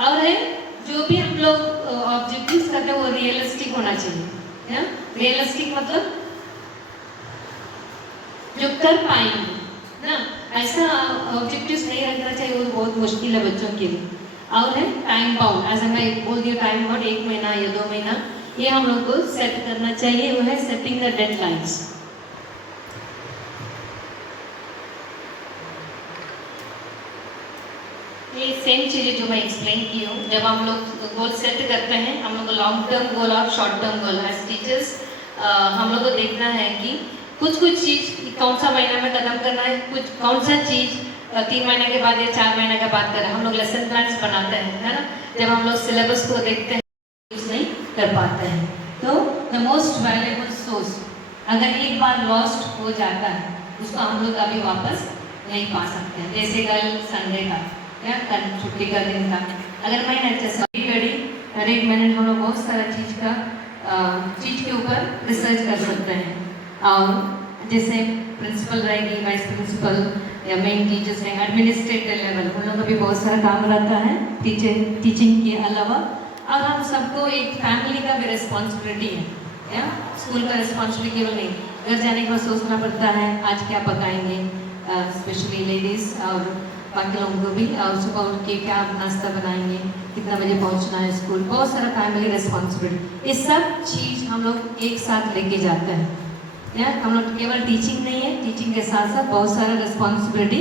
और है जो भी हम लोग ऑब्जेक्टिव्स करते हैं वो रियलिस्टिक होना चाहिए, है। रियलिस्टिक मतलब जो कर पाएंगे ना, ऐसा ऑब्जेक्टिव्स नहीं रखना चाहिए, वो बहुत मुश्किल है बच्चों के लिए। और है टाइम बाउंड, ऐसा मैं बोल दी टाइम बाउंड 1 महीना या 2 महीना, ये हम लोग को सेट करना चाहिए, वो है सेटिंग द डेडलाइंस। ये सेम चीज़ें जो मैं एक्सप्लेन की हूँ, जब हम लोग गोल सेट करते हैं, हम लोग को लॉन्ग टर्म गोल और short term goal, as teachers हम लोग को देखना है कि कुछ चीज़ कौन सा महीना में खत्म करना है, कुछ कौन सा चीज़ 3 महीने के बाद या 4 महीने के बाद करें। हम लोग लेसन प्लान्स बनाते हैं, है ना, जब हम लोग सिलेबस को देखते हैं यूज नहीं कर पाते हैं। तो द मोस्ट वैल्यूएबल सोर्स अगर एक बार लॉस्ट हो जाता है, उसको हम लोग कभी वापस नहीं पा सकते हैं। जैसे कल संडे का या कल छुट्टी का दिन था, अगर मैं अच्छा हर एक मिनट हम लोग बहुत सारा चीज़ के ऊपर रिसर्च कर सकते हैं। और जैसे प्रिंसिपल रहेगी, वाइस प्रिंसिपल या मेन टीचर्स रहेंगे, एडमिनिस्ट्रेटिव लेवल, उन लोगों का भी बहुत सारा काम रहता है टीचिंग के अलावा। और हम सबको एक फैमिली का भी रिस्पॉन्सिबिलिटी है, या स्कूल का रिस्पॉन्सिबिलिटी केवल नहीं, घर जाने के बाद सोचना पड़ता है आज क्या पकाएंगे, स्पेशली लेडीज़ और बाकी लोगों को भी, और सुबह उठ के क्या नाश्ता बनाएंगे, कितना बजे पहुंचना है स्कूल, बहुत सारा फैमिली रिस्पॉन्सिबिलिटी, ये सब चीज़ हम लोग एक साथ लेके जाते हैं। या हम लोग केवल टीचिंग नहीं है, टीचिंग के साथ साथ बहुत सारा रिस्पॉन्सिबिलिटी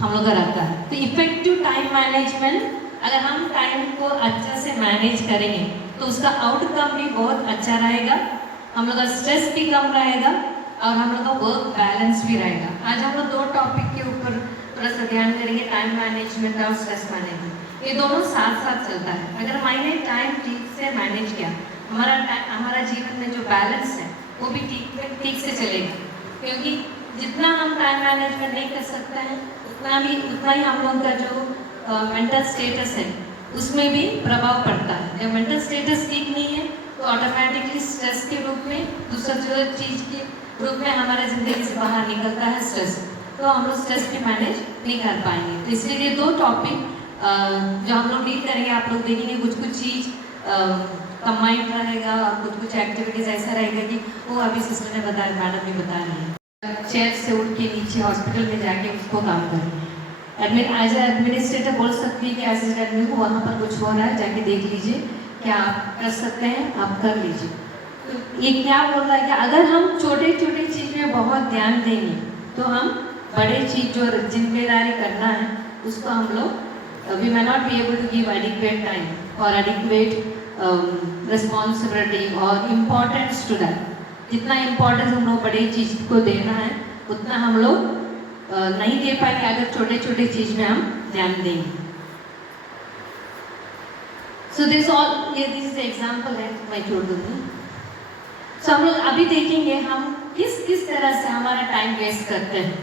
हम लोग का रहता है। तो इफेक्टिव टाइम मैनेजमेंट, अगर हम टाइम को अच्छा से मैनेज करेंगे तो उसका आउटकम भी बहुत अच्छा रहेगा, हम लोग का स्ट्रेस भी कम रहेगा और हम लोग का वर्क बैलेंस भी रहेगा। आज हम लोग 2 टॉपिक के ऊपर थोड़ा सा ध्यान करेंगे, टाइम मैनेजमेंट और स्ट्रेस मैनेजमेंट। ये दोनों साथ साथ चलता है। अगर मैंने टाइम ठीक से मैनेज किया, हमारा जीवन में जो बैलेंस है वो भी ठीक से चलेगा। क्योंकि जितना हम टाइम मैनेजमेंट नहीं कर सकते हैं, उतना ही हम लोग का जो मेंटल स्टेटस है उसमें भी प्रभाव पड़ता है। जब मेंटल स्टेटस ठीक नहीं है तो ऑटोमेटिकली स्ट्रेस के रूप में, दूसरा जो चीज़ के रूप में हमारे ज़िंदगी से बाहर निकलता है स्ट्रेस, तो हम लोग स्ट्रेस भी मैनेज नहीं कर पाएंगे। तो इसलिए ये 2 टॉपिक जो हम लोग डील करेंगे, आप लोग देखेंगे कुछ चीज़ कंबाइंड रहेगा और कुछ एक्टिविटीज़ ऐसा रहेगा कि वो अभी सिस्टर ने बताया, मैडम भी बता रही है, चेयर से उठ के नीचे हॉस्पिटल में जाके उसको काम करेंगे। एज एडमिनिस्ट्रेटर बोल सकती है कि असिस्टेंट में वहाँ पर कुछ हो रहा है, जाके देख लीजिए, क्या आप कर सकते हैं, आप कर लीजिए। तो ये क्या बोल रहा है कि अगर हम छोटे चीज़ में बहुत ध्यान देंगे तो हम बड़े चीज़ जो जिम्मेदारी करना है उसको हम लोग we may not be able to give adequate time or adequate responsibility or importance to that। जितना इम्पोर्टेंस हम लोग बड़ी चीज़ को देना है उतना हम लोग नहीं दे पाएंगे अगर छोटे चीज़ में हम ध्यान देंगे। सो दिस ऑल, ये दिस एग्जाम्पल है, मैं छोड़ दूँगी। सो हम लोग अभी देखेंगे हम किस किस तरह से हमारा टाइम वेस्ट करते हैं।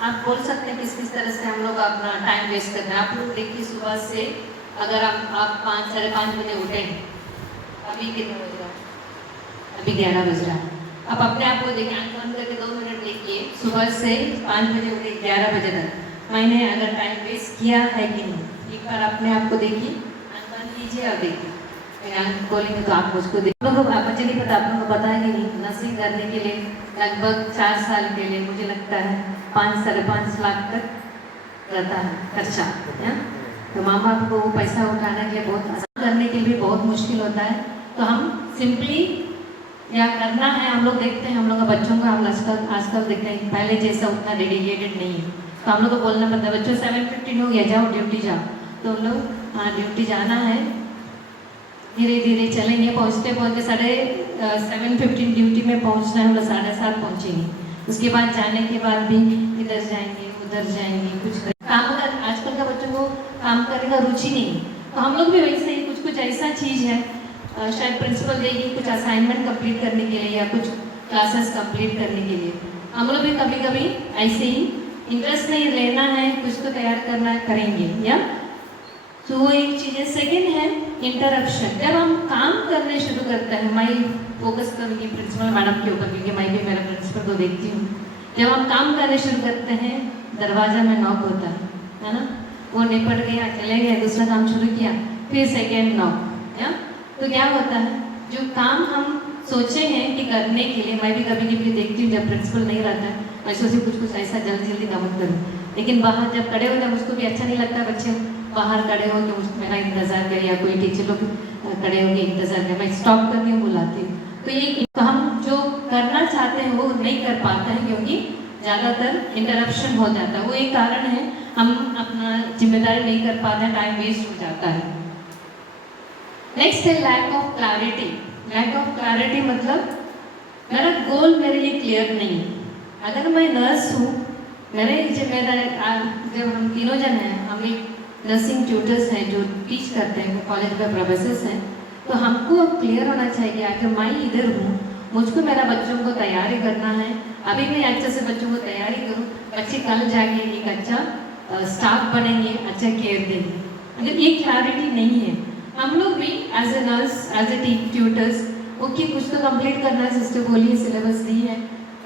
आप बोल सकते हैं किस किस तरह से हम लोग अपना टाइम वेस्ट करते हैं। आप लोग देखिए सुबह से अगर आप 5 साढ़े 5 बजे उठे हैं, अभी कितना बज रहा है? अभी 11 बज रहा है। आप अपने आप को देखिए, आँख बंद करके 2 मिनट देखिए, सुबह से 5 बजे उठे 11 बजे तक मैंने अगर टाइम वेस्ट किया है कि नहीं, एक बार अपने आप को देखिए, आँख बंद कीजिए और देखिए। मेरे आँख खोलेंगे तो आप मुझको देखिए। लोगों को मुझे नहीं पता, आप लोगों को पता है कि नहीं, नर्सिंग करने के लिए लगभग 4 साल के लिए मुझे लगता है 5 साढ़े 5 लाख तक रहता है खर्चा, है। तो माँ बाप को वो पैसा उठाने के लिए बहुत आसान, करने के लिए भी बहुत मुश्किल होता है। तो हम सिंपली क्या करना है, हम लोग देखते हैं हम लोग का बच्चों को, हम आजकल देखते हैं पहले जैसा उतना डेडिकेटेड नहीं है। तो हम लोग को बोलना पड़ता है बच्चों 7:15 हो गया, जाओ ड्यूटी जाओ। तो हम लोग हाँ ड्यूटी जाना है, धीरे धीरे चलेंगे, पहुँचते 7:15 ड्यूटी में पहुँचना है, हम लोग 7:30 पहुँचेंगे। उसके बाद जाने के बाद भी इधर जाएंगे उधर जाएंगे, कुछ काम का आजकल का बच्चों को काम करने का रुचि नहीं। तो हम लोग भी वैसे ही कुछ ऐसा चीज़ है, शायद प्रिंसिपल देगी कुछ असाइनमेंट कंप्लीट करने के लिए या कुछ क्लासेस कंप्लीट करने के लिए, हम लोग भी कभी कभी ऐसे ही इंटरेस्ट नहीं लेना है, कुछ तो तैयार करना है, करेंगे या। तो वो एक चीज़ है। सेकेंड है इंटरप्शन। जब हम काम करने शुरू करते हैं, मैं फोकस करूँगी प्रिंसिपल मैडम के ऊपर क्योंकि मैं भी मेरा प्रिंसिपल को देखती हूँ। जब हम काम करने शुरू करते हैं, दरवाजा में नॉक होता है ना, वो निपट गया, चले गए, दूसरा काम शुरू किया, फिर सेकेंड नॉक, या। तो क्या होता है, जो काम हम सोचे हैं कि करने के लिए, मैं भी कभी कभी देखती हूँ जब प्रिंसिपल नहीं रहता है, मैं सोचती कुछ ऐसा जल्दी जल्दी काम करूँ, लेकिन बाहर जब खड़े होते हैं मुझको भी अच्छा नहीं लगता, बच्चे बाहर खड़े हो कि मेरा इंतज़ार करे या कोई टीचर लोग खड़े होकर इंतज़ार करें, मैं स्टॉप करके बुलाती हूँ। तो ये तो हम जो करना चाहते हैं वो नहीं कर पाते हैं क्योंकि ज़्यादातर इंटरप्शन हो जाता है। वो एक कारण है, हम अपना जिम्मेदारी नहीं कर पाते हैं, टाइम वेस्ट हो जाता है। नेक्स्ट है lack of clarity. Lack of clarity मतलब मेरा गोल मेरे लिए क्लियर नहीं है। अगर मैं नर्स हूँ, मेरे जिम्मेदारी, जब हम तीनों जन हैं, हम एक नर्सिंग ट्यूटर्स हैं जो टीच करते हैं, कॉलेज में प्रोफेसर्स हैं, तो हमको अब क्लियर होना चाहिए कि अगर मैं इधर हूँ, मुझको मेरा बच्चों को तैयारी करना है, अभी मैं अच्छे से बच्चों को तैयारी करूँ, बच्चे कल जाके एक अच्छा स्टाफ बनेंगे, अच्छा केयर देंगे। अगर ये क्लैरिटी नहीं है, हम लोग भी as a nurse, as a tutors, okay कुछ तो कंप्लीट करना है, सिस्टर बोलिए सिलेबस नहीं है,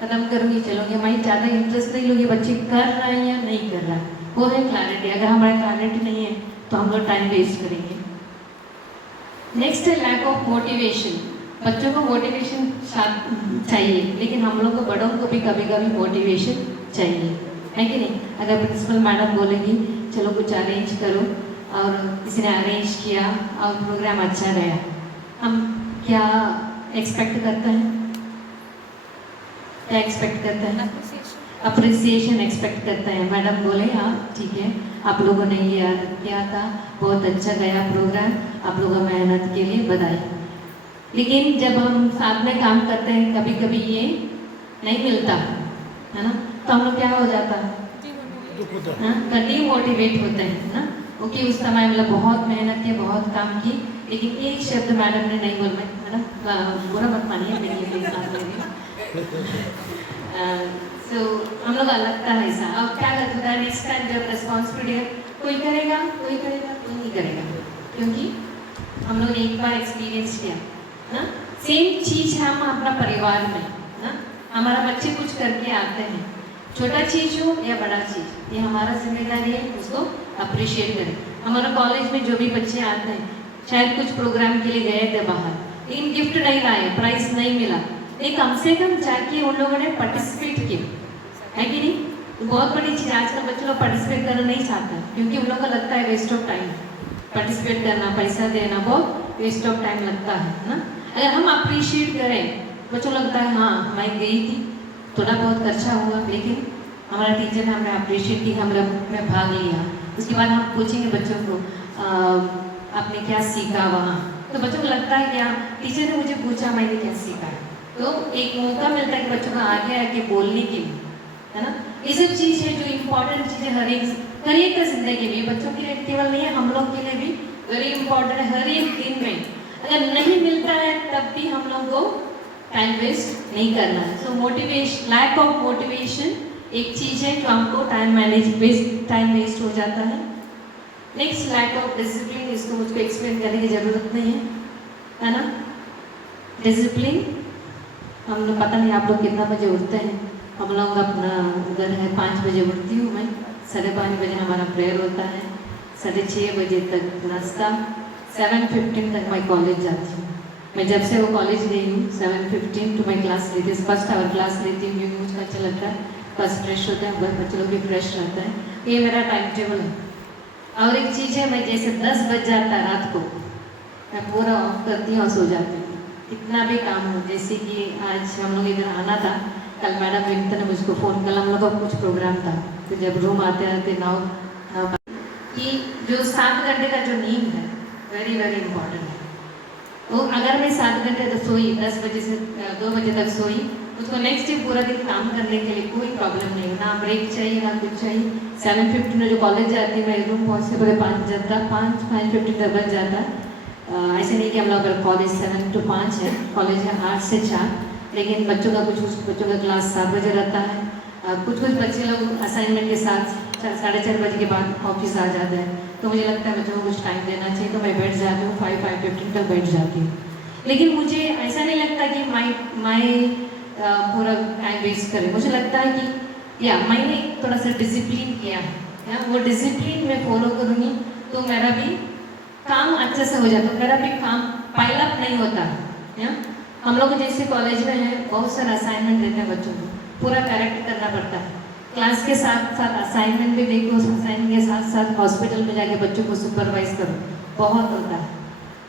खत्म करूँगी चलूँगी, मैं ज़्यादा इंटरेस्ट नहीं लूँगी बच्चे कर रहे हैं या नहीं कर रहा है, वो है क्लैरिटी। अगर हमारी क्लैरिटी नहीं है तो हम लोग टाइम वेस्ट करेंगे। नेक्स्ट है लैक ऑफ मोटिवेशन। बच्चों को मोटिवेशन चाहिए, लेकिन हम लोग को बड़ों को भी कभी कभी मोटिवेशन चाहिए, है कि नहीं। अगर प्रिंसिपल मैडम बोलेगी चलो कुछ अरेंज करो और किसी ने अरेंज किया और प्रोग्राम अच्छा गया, हम क्या एक्सपेक्ट करते हैं, क्या एक्सपेक्ट करते हैं? अप्रिसिएशन एक्सपेक्ट करते हैं। मैडम बोले हाँ ठीक है, आप लोगों ने ये याद किया था, बहुत अच्छा गया प्रोग्राम, आप लोगों मेहनत के लिए बधाई। लेकिन जब हम साथ में काम करते हैं कभी कभी ये नहीं मिलता है ना, तो हम लोग क्या हो जाता है, डीमोटिवेट होते हैं ना। ओके उस समय मतलब बहुत मेहनत की, बहुत काम की, लेकिन एक शब्द मैडम ने नहीं बोला। मैडम बुरा मत मानिए मेरी सो हम लोग लगता है ऐसा। अब क्या लगता है नेक्स्ट टाइम जब रिस्पॉन्सिबिलिटी है, कोई करेगा कोई नहीं करेगा, क्योंकि हम लोग ने एक बार एक्सपीरियंस किया ना। सेम चीज़ है हम अपना परिवार में ना, हमारा बच्चे कुछ करके आते हैं, छोटा चीज़ हो या बड़ा चीज़, ये हमारा जिम्मेदारी है उसको अप्रिशिएट करें। हमारा कॉलेज में जो भी बच्चे आते हैं, शायद कुछ प्रोग्राम के लिए गए थे बाहर, लेकिन गिफ्ट नहीं लाए, प्राइज़ नहीं मिला, नहीं कम से कम जाके उन लोगों ने पार्टिसिपेट किया, है कि नहीं। तो बहुत बड़ी चीज़, आजकल बच्चे लोग पार्टिसिपेट करना नहीं चाहते क्योंकि उन लोगों को लगता है वेस्ट ऑफ टाइम, पार्टिसिपेट करना, पैसा देना बहुत वेस्ट ऑफ टाइम लगता है ना। अगर हम अप्रिशिएट करें, बच्चों लगता है हाँ मैं गई थी, थोड़ा बहुत खर्चा हुआ, लेकिन हमारा टीचर ने हमें अप्रिशिएट की, हम लोग में भाग लिया। उसके बाद हम पूछेंगे बच्चों को आपने क्या सीखा वहाँ, तो बच्चों को लगता है क्या टीचर ने मुझे पूछा मैंने क्या सीखा, तो एक मौका मिलता है कि बच्चों को आगे आके बोलने के लिए, है ना। ये सब चीज़ है जो इम्पोर्टेंट चीज़ें हर एक का ज़िंदगी में, बच्चों के लिए केवल नहीं है, हम लोग के लिए भी वेरी इंपॉर्टेंट है। हर एक दिन में अगर नहीं मिलता है तब भी हम लोग को टाइम वेस्ट नहीं करना है। So motivation, lack of motivation एक चीज़ है जो हमको टाइम वेस्ट हो जाता है। नेक्स्ट, लैक ऑफ डिसिप्लिन, इसको मुझको एक्सप्लेन करने की ज़रूरत नहीं है ना। डिसिप्लिन, हम लोग पता नहीं आप लोग कितना बजे उठते हैं। हम लोग अपना घर है 5 बजे उठती हूँ मैं, 5:30 बजे हमारा प्रेयर होता है, 6:30 बजे तक नाश्ता, 7:15 तक मैं कॉलेज जाती हूँ। मैं जब से वो कॉलेज गई हूँ 7:15 टू मैं क्लास लेती हूँ, फर्स्ट आवर क्लास लेती हूँ क्योंकि मुझको अच्छा लगता है, फर्स्ट फ्रेश होता है, बच्चे लोग भी फ्रेश रहता है, ये मेरा टाइम टेबल है। और एक चीज़ है, मैं जैसे 10 बज जाता है रात को, मैं पूरा ऑफ करती हूँ और सो जाती हूँ। कितना भी काम हो, जैसे कि आज हम लोग इधर आना था, कल मैडम विनीता ने मुझको फ़ोन, कल हम लोग का कुछ प्रोग्राम था, तो जब रूम आते आते 9 कि जो 7 घंटे का जो नींद है वेरी वेरी इंपॉर्टेंट है। वो अगर मैं 7 घंटे तक सोई, 10 बजे से 2 बजे तक सोई, उसको नेक्स्ट डे पूरा दिन काम करने के लिए कोई प्रॉब्लम नहीं, ना ब्रेक चाहिए ना कुछ चाहिए। 7:15 में जो कॉलेज जाती है, मैं रूम पहुँचने पहले 5:15 तक बज जाता है। ऐसे नहीं कि हम लोग अगर कॉलेज 7 to 5 है, कॉलेज है 8 से 4, लेकिन बच्चों का बच्चों का क्लास 7 बजे रहता है। कुछ बच्चे लोग असाइनमेंट के साथ 4:30 बजे के बाद ऑफिस आ जाते हैं, तो मुझे लगता है बच्चों को कुछ टाइम देना चाहिए, तो मैं बैठ जाती हूँ, 5:15 तक बैठ जाती हूँ। लेकिन मुझे ऐसा नहीं लगता कि माई पूरा टाइम वेस्ट करे। मुझे लगता है कि या मैंने थोड़ा सा डिसिप्लिन किया है, या वो डिसिप्लिन मैं फॉलो करूँगी तो मेरा भी काम अच्छे से हो जाता है, मेरा भी काम पाइल अप नहीं होता है। हम लोग जैसे कॉलेज में है, बहुत सारा असाइनमेंट देते हैं बच्चों को, पूरा करेक्ट करना पड़ता है। क्लास के साथ साथ असाइनमेंट भी देखो, उस असाइनमेंट के साथ साथ हॉस्पिटल में जाके बच्चों को सुपरवाइज करो, बहुत होता है।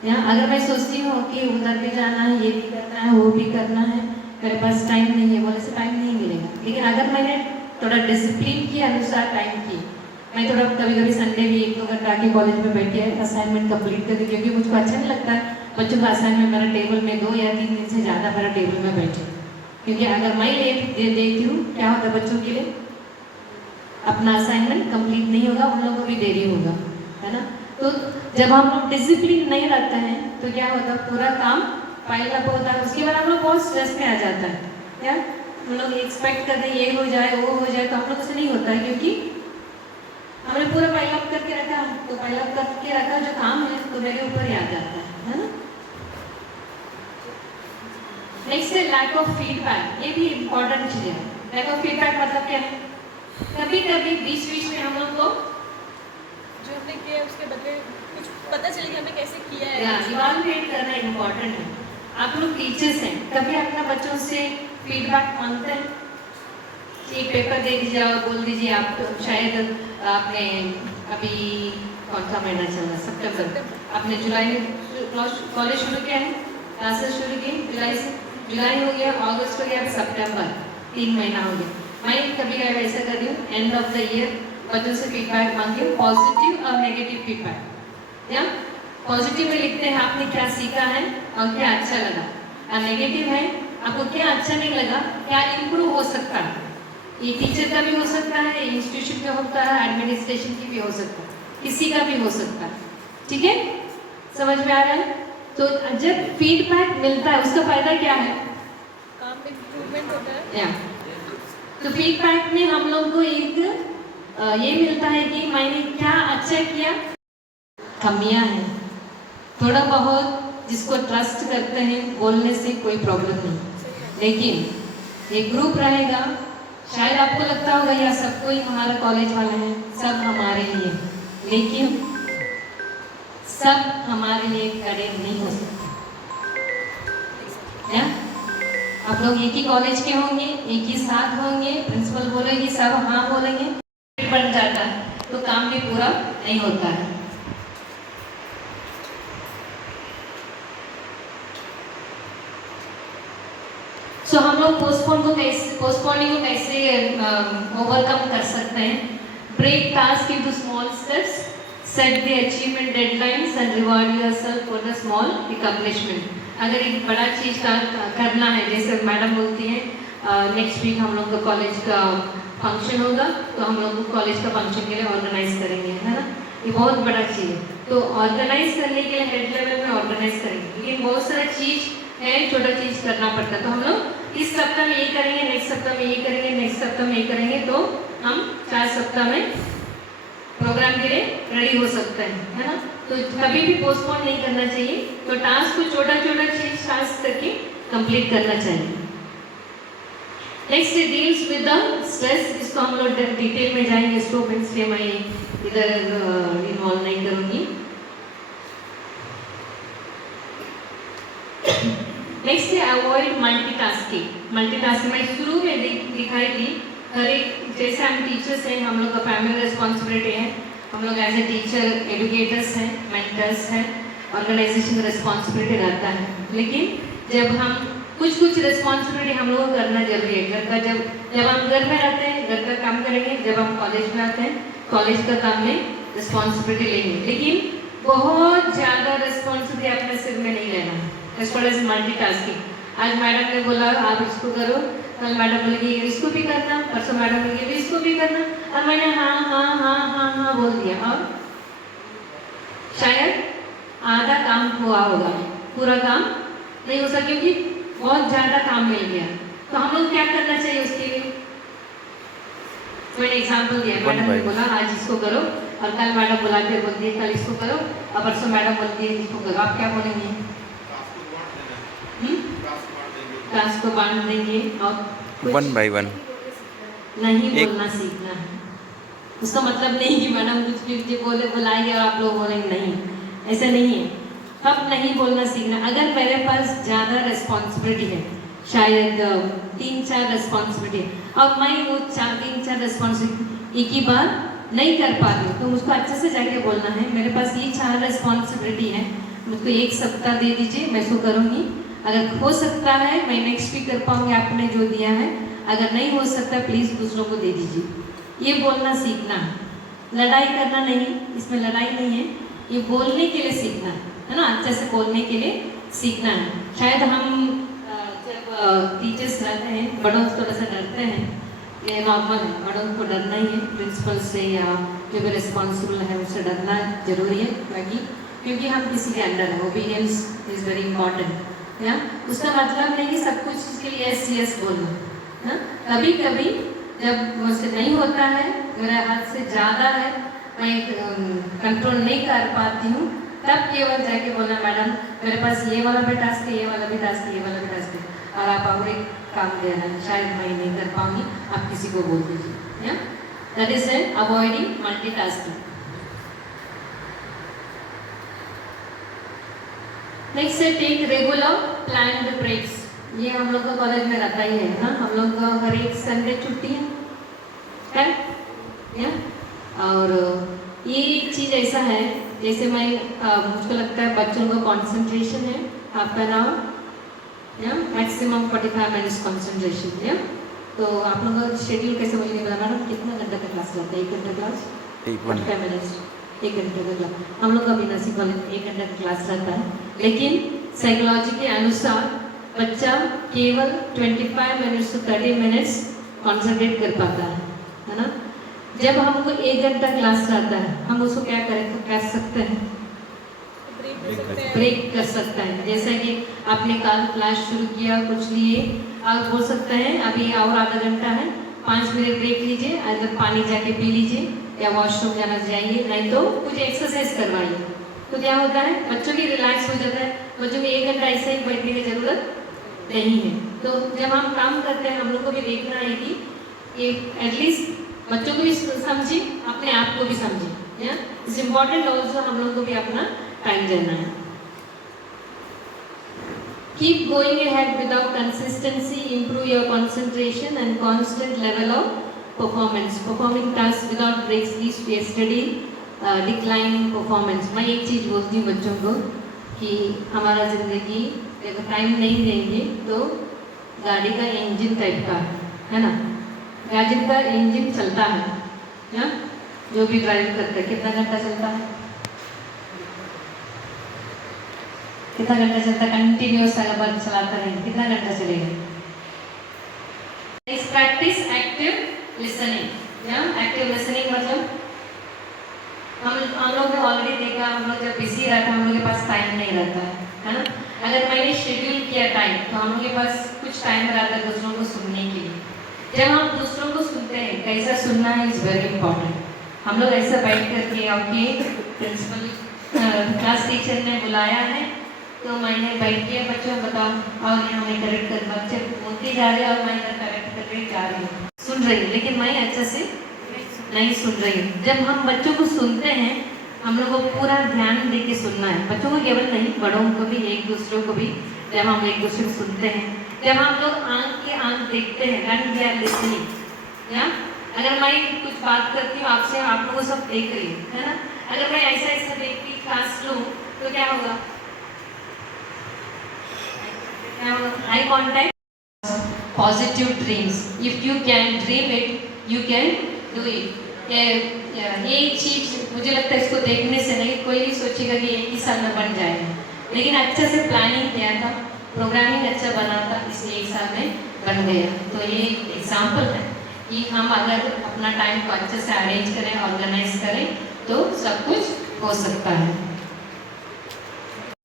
यहाँ अगर मैं सोचती हूँ कि उधर भी जाना है, ये भी करना है, वो भी करना है, मेरे पास टाइम नहीं है, बोले से टाइम नहीं मिलेगा। लेकिन अगर मैंने थोड़ा डिसिप्लिन के अनुसार टाइम की, मैं थोड़ा कभी कभी संडे भी 1-2 घंटा के कॉलेज में बैठ के असाइनमेंट कंप्लीट कर दी, क्योंकि मुझको अच्छा नहीं लगता है बच्चों का असाइनमेंट मेरा टेबल में 2 या 3 दिन से ज़्यादा मेरा टेबल में बैठे, क्योंकि अगर मैं लेट दे देती हूँ क्या होता है, बच्चों के लिए अपना असाइनमेंट कंप्लीट नहीं होगा, उन लोगों को भी देरी होगा, है ना। तो जब हम लोग डिसिप्लिन नहीं रखते हैं तो क्या होता है, पूरा काम पाइल अप होता है, उसके बाद हम लोग बहुत स्ट्रेस में आ जाता है। क्या हम लोग एक्सपेक्ट करते हैं ये हो जाए वो हो जाए, तो हम लोग से नहीं होता है, क्योंकि हमने पूरा पाइल अप करके रखा, तो पाइल अप करके रखा जो काम है तो मेरे ऊपर ही आ जाता है ना। नेक्स्ट है लैक ऑफ फीडबैक, ये भी इम्पोर्टेंट चीज़ है। लैक ऑफ फीडबैक मतलब क्या है, कभी कभी बीच में हम लोग को जो हमने किया उसके बदले कुछ पता चले कि हमने कैसे किया है, इवैल्यूएट करना इम्पोर्टेंट है। आप लोग टीचर्स हैं, कभी अपना बच्चों से फीडबैक मांगते हैं, एक पेपर दे दीजिए और बोल दीजिए आप, शायद आपने अभी कौन सा महीना चल रहा है, सितंबर, आपने जुलाई में कॉलेज शुरू किया है, क्लासेस शुरू की जुलाई हो गया, अगस्त हो गया, सितंबर, 3 महीना हो गया। मैं कभी ऐसा कर रही हूँ, एंड ऑफ द ईयर बच्चों से फीडबैक मांगी, पॉजिटिव और नेगेटिव फीडबैक। या पॉजिटिव में लिखते हैं आपने क्या सीखा है और क्या अच्छा लगा, और नेगेटिव है आपको क्या अच्छा नहीं लगा, क्या इम्प्रूव हो सकता है। ये टीचर का भी हो सकता है, इंस्टीट्यूशन का होता है, एडमिनिस्ट्रेशन की भी हो सकता है, किसी का भी हो सकता है। ठीक है, समझ में आ रहा है। तो जब फीडबैक मिलता है उसका फायदा क्या है, काम में इम्प्रूवमेंट होता है। या तो फीडबैक में हम लोग को एक ये मिलता है कि मैंने क्या अच्छा किया, कमियां हैं थोड़ा बहुत, जिसको ट्रस्ट करते हैं बोलने से कोई प्रॉब्लम नहीं, लेकिन एक ग्रुप रहेगा, शायद आपको लगता होगा यार सब कोई हमारा कॉलेज वाले हैं, सब हमारे लिए, लेकिन सब हमारे लिए खड़े नहीं हो सकते। या आप लोग एक ही कॉलेज के होंगे, एक ही साथ होंगे, प्रिंसिपल बोलेगी सब हाँ बोलेंगे, बन जाता है तो काम भी पूरा नहीं होता है। सो हम लोग पोस्टपोनिंग को कैसे ओवरकम कर सकते हैं। Break task into small steps, set the achievement deadlines and reward yourself for the small accomplishment. अगर एक बड़ा चीज़ का करना है, जैसे मैडम बोलती हैं नेक्स्ट वीक हम लोग का कॉलेज का फंक्शन होगा, तो हम लोग कॉलेज का फंक्शन के लिए ऑर्गेनाइज करेंगे, है ना, ये बहुत बड़ा चीज़ है। तो ऑर्गेनाइज करने के लिए हेड लेवल में ऑर्गेनाइज करेंगे, लेकिन बहुत सारा चीज है, छोटा चीज करना पड़ता है। तो हम लोग इस सप्ताह में ये करेंगे, नेक्स्ट सप्ताह में ये करेंगे, नेक्स्ट सप्ताह में ये करेंगे, तो हम 4 सप्ताह में प्रोग्राम के लिए रेडी हो सकते हैं, है ना। तो कभी भी पोस्टपोन नहीं करना चाहिए। तो टास्क को छोटा छोटा चीज टास्क करके कंप्लीट करना चाहिए। Next deals with the stress, इसको हम लोग डिटेल में जाएंगे, इसको इसलिए मैं इधर इन्वॉल्व नहीं करूंगी। नेक्स्ट है अवॉइड मल्टीटास्किंग। मल्टीटास्किंग मैं शुरू में दिखाई थी, हर एक जैसे हम टीचर्स हैं, हम लोग का फैमिली रिस्पॉन्सिबिलिटी है, हम लोग एज ए टीचर एजुकेटर्स हैं, मेंटर्स हैं, ऑर्गेनाइजेशन रिस्पॉन्सिबिलिटी रहता है। लेकिन जब हम कुछ रिस्पॉन्सिबिलिटी हम लोगों को करना जरूरी है। घर का जब हम घर में रहते हैं घर का काम करेंगे, जब हम कॉलेज में आते हैं कॉलेज का काम में रिस्पॉन्सिबिलिटी लेंगे, लेकिन बहुत ज़्यादा रिस्पॉन्सिबिलिटी अपने सिर में नहीं लेना है। एज फार एज मल्टीटास्किंग, आज मैडम ने बोला आप इसको करो, कल मैडम बोलेगी इसको भी करना, परसों मैडम बोलेगी इसको भी करना, और मैंने हाँ हाँ हाँ हाँ हाँ बोल दिया, और शायद आधा काम हुआ होगा, पूरा काम नहीं हो सका, क्योंकि बहुत ज़्यादा काम मिल गया। तो हम लोग क्या करना चाहिए उसके लिए? मैंने एग्जाम्पल दिया, मैडम ने बोला आज इसको करो, और कल मैडम बुलाते हैं बोलती है कल इसको करो, और परसों मैडम बोलती है इसको करो, आप क्या बोलेंगे? टास्क को बांट देंगे और 1 by 1 नहीं बोलना सीखना है। उसका मतलब नहीं कि मैडम कुछ भी बोले बुलाएंगे और आप लोग बोलेंगे, नहीं, ऐसा नहीं है। अब नहीं बोलना सीखना। अगर मेरे पास ज़्यादा रिस्पॉन्सिबिलिटी है, शायद 3-4 रिस्पॉन्सिबिलिटी है, और मैं वो 3-4 रिस्पॉन्सिबिलिटी एक ही बार नहीं कर पाती हूँ, तो मुझको अच्छे से जाके बोलना है मेरे पास ये 4 रिस्पॉन्सिबिलिटी है, मुझको 1 सप्ताह दे दीजिए, मैं इसको करूँगी। अगर हो सकता है मैं नेक्स्ट वीक कर पाऊँगी आपने जो दिया है, अगर नहीं हो सकता प्लीज़ दूसरों को दे दीजिए। ये बोलना सीखना है, लड़ाई करना नहीं, इसमें लड़ाई नहीं है, ये बोलने के लिए सीखना है ना, अच्छे से बोलने के लिए सीखना है। शायद हम जब टीचर्स रहते हैं बड़ों से थोड़ा सा डरते हैं, ये नॉर्मल है, बड़ों को डरना ही है, प्रिंसिपल से या जो भी रिस्पॉन्सिबल है उससे डरना जरूरी है, क्योंकि हम किसी के अंडर है। ओबीडियंस इज़ वेरी इंपॉर्टेंट, या उसका मतलब नहीं कि सब कुछ के लिए यस यस बोलना। कभी कभी जब मुझसे नहीं होता है, मेरे हाथ से ज़्यादा है, मैं कंट्रोल नहीं कर पाती हूँ, तब केवल जाके बोलना मैडम मेरे पास ये वाला भी टास्क है, ये वाला भी टास्क है, ये वाला भी टास्क है, और आप और एक काम दे रहे हैं, शायद मैं नहीं कर पाऊँगी, आप किसी को बोल दीजिए। That is avoiding multitasking. Next है टेक रेगुलर प्लान्ड ब्रेक्स। ये हम लोग का कॉलेज में रहता ही है ना, हम लोग का हर एक संडे छुट्टी है या? और ये एक चीज़ ऐसा है, जैसे मैं मुझको लगता है बच्चों का कंसंट्रेशन है हाफ एन आवर या मैक्सिमम 45 मिनट्स कंसंट्रेशन, या? तो आप लोगों का शेड्यूल कैसे मुझे नहीं पता मैडम, कितना घंटा का क्लास रहता है? 1 घंटा क्लास, 45 मिनट्स, 1 घंटे का क्लास। हम लोग का भी नर्सिंग कॉलेज में 1 घंटे का क्लास रहता है, लेकिन साइकोलॉजी के अनुसार बच्चा केवल 25 मिनट्स से 30 मिनट्स कॉन्सेंट्रेट कर पाता है ना। जब हमको 1 घंटा क्लास रहता है, हम उसको क्या कर सकते हैं? ब्रेक कर सकते हैं। जैसे कि आपने कल क्लास शुरू किया, कुछ लिए, आप बोल सकते हैं अभी और आधा घंटा है, 5 मिनट ब्रेक लीजिए, अगर पानी जाके पी लीजिए या वॉशरूम जाना जाइए, नहीं तो कुछ एक्सरसाइज करवाइए। तो क्या होता है, बच्चों की रिलैक्स हो जाता है, बच्चों को 1 घंटा ऐसे ही बैठने की जरूरत नहीं है। तो जब हम काम करते हैं हम लोग को भी देखना है कि एटलीस्ट बच्चों को भी समझे, अपने आप को भी समझे, या इट्स इम्पॉर्टेंट ऑल्सो हम लोग को भी अपना टाइम देना है। Keep going ahead without consistency, improve your concentration and constant level of performance. Performing task without breaks leads to study decline performance. मैं एक चीज़ बोलती हूँ बच्चों को कि हमारा ज़िंदगी अगर टाइम नहीं देंगे तो गाड़ी का इंजन टाइप का है ना, गाड़ी का इंजन चलता है ना, जो भी ड्राइव करते हैं कितना घंटा चलता है, कितना घंटा चलता है, कंटिन्यूस अगर चलाता है कितना घंटा चलेगा। इस प्रैक्टिस एक्टिव लिसनिंग, या एक्टिव लिसनिंग मतलब हम लोग ने ऑलरेडी देखा, हम लोग जब बिजी रहता है हम लोग के पास टाइम नहीं रहता है ना। अगर मैंने शेड्यूल किया टाइम तो हम लोग के पास कुछ टाइम रहता है दूसरों को सुनने के लिए। जब हम दूसरों को सुनते हैं, कैसा सुनना है इज़ वेरी इंपॉर्टेंट। हम लोग ऐसा बैठ करके ओके प्रिंसिपल क्लास टीचर ने बुलाया है तो मैंने बैठ के बच्चों बताओ और ये हमें करेक्ट कर, बच्चे बोलते जा रहे हैं और मैं इधर करेक्ट करके जा रही हूँ, सुन रही हूँ, लेकिन मैं अच्छे से नहीं सुन रही हूँ। जब हम बच्चों को सुनते हैं हम लोग को पूरा ध्यान दे के सुनना है, बच्चों को केवल नहीं बड़ों को भी, एक दूसरों को भी। जब हम एक दूसरे को सुनते हैं, जब हम लोग आंख के आंख देखते हैं, एंड वी आर लिसनिंग या अगर मैं कुछ बात करती हूँ आपसे, आप लोगों सब देख रही हूँ है ना। अगर मैं ऐसा ऐसा देख के क्लास लूँ तो क्या होगा, eye contact. Positive dreams, if you can dream it you can do it. ये चीज़ मुझे लगता है इसको देखने से नहीं कोई नहीं सोचेगा कि एक ही साल में बन जाएगा, लेकिन अच्छे से प्लानिंग किया था, प्रोग्रामिंग अच्छा बना था, इसलिए एक साल में बन गया। तो ये एग्जाम्पल है कि हम अगर अपना टाइम को अच्छे से अरेंज करें, ऑर्गेनाइज करें तो सब कुछ हो सकता है।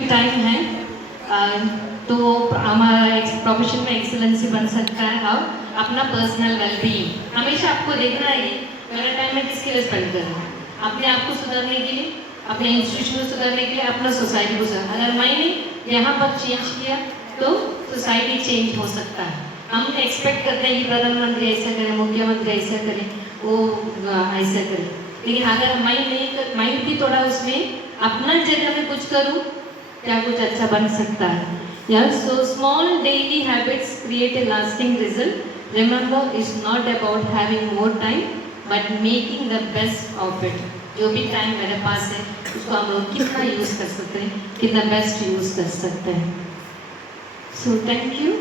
टाइम है तो हमारा प्रोफेशन में एक्सीलेंसी बन सकता है और अपना पर्सनल वेलबीइंग हमेशा आपको देखना है मेरा टाइम में किसके लिए स्पेंड करना है, अपने आप को सुधारने के लिए, अपने इंस्टीट्यूशन को सुधारने के लिए, अपना सोसाइटी को सुधारना। अगर मैंने यहाँ पर चेंज किया तो सोसाइटी चेंज हो सकता है। हम एक्सपेक्ट करते हैं कि प्रधानमंत्री ऐसा करें, मुख्यमंत्री ऐसा करें, वो ऐसा करें, लेकिन अगर मैं भी थोड़ा उसमें अपना जगह में कुछ करूँ क्या कुछ अच्छा बन सकता है। Yeah, so small daily habits create a lasting result. Remember, it's not about having more time, but making the best of it. जो भी टाइम मेरे पास है उसको हम लोग कितना यूज़ कर सकते हैं, कितना बेस्ट यूज़ कर सकते हैं। So thank you.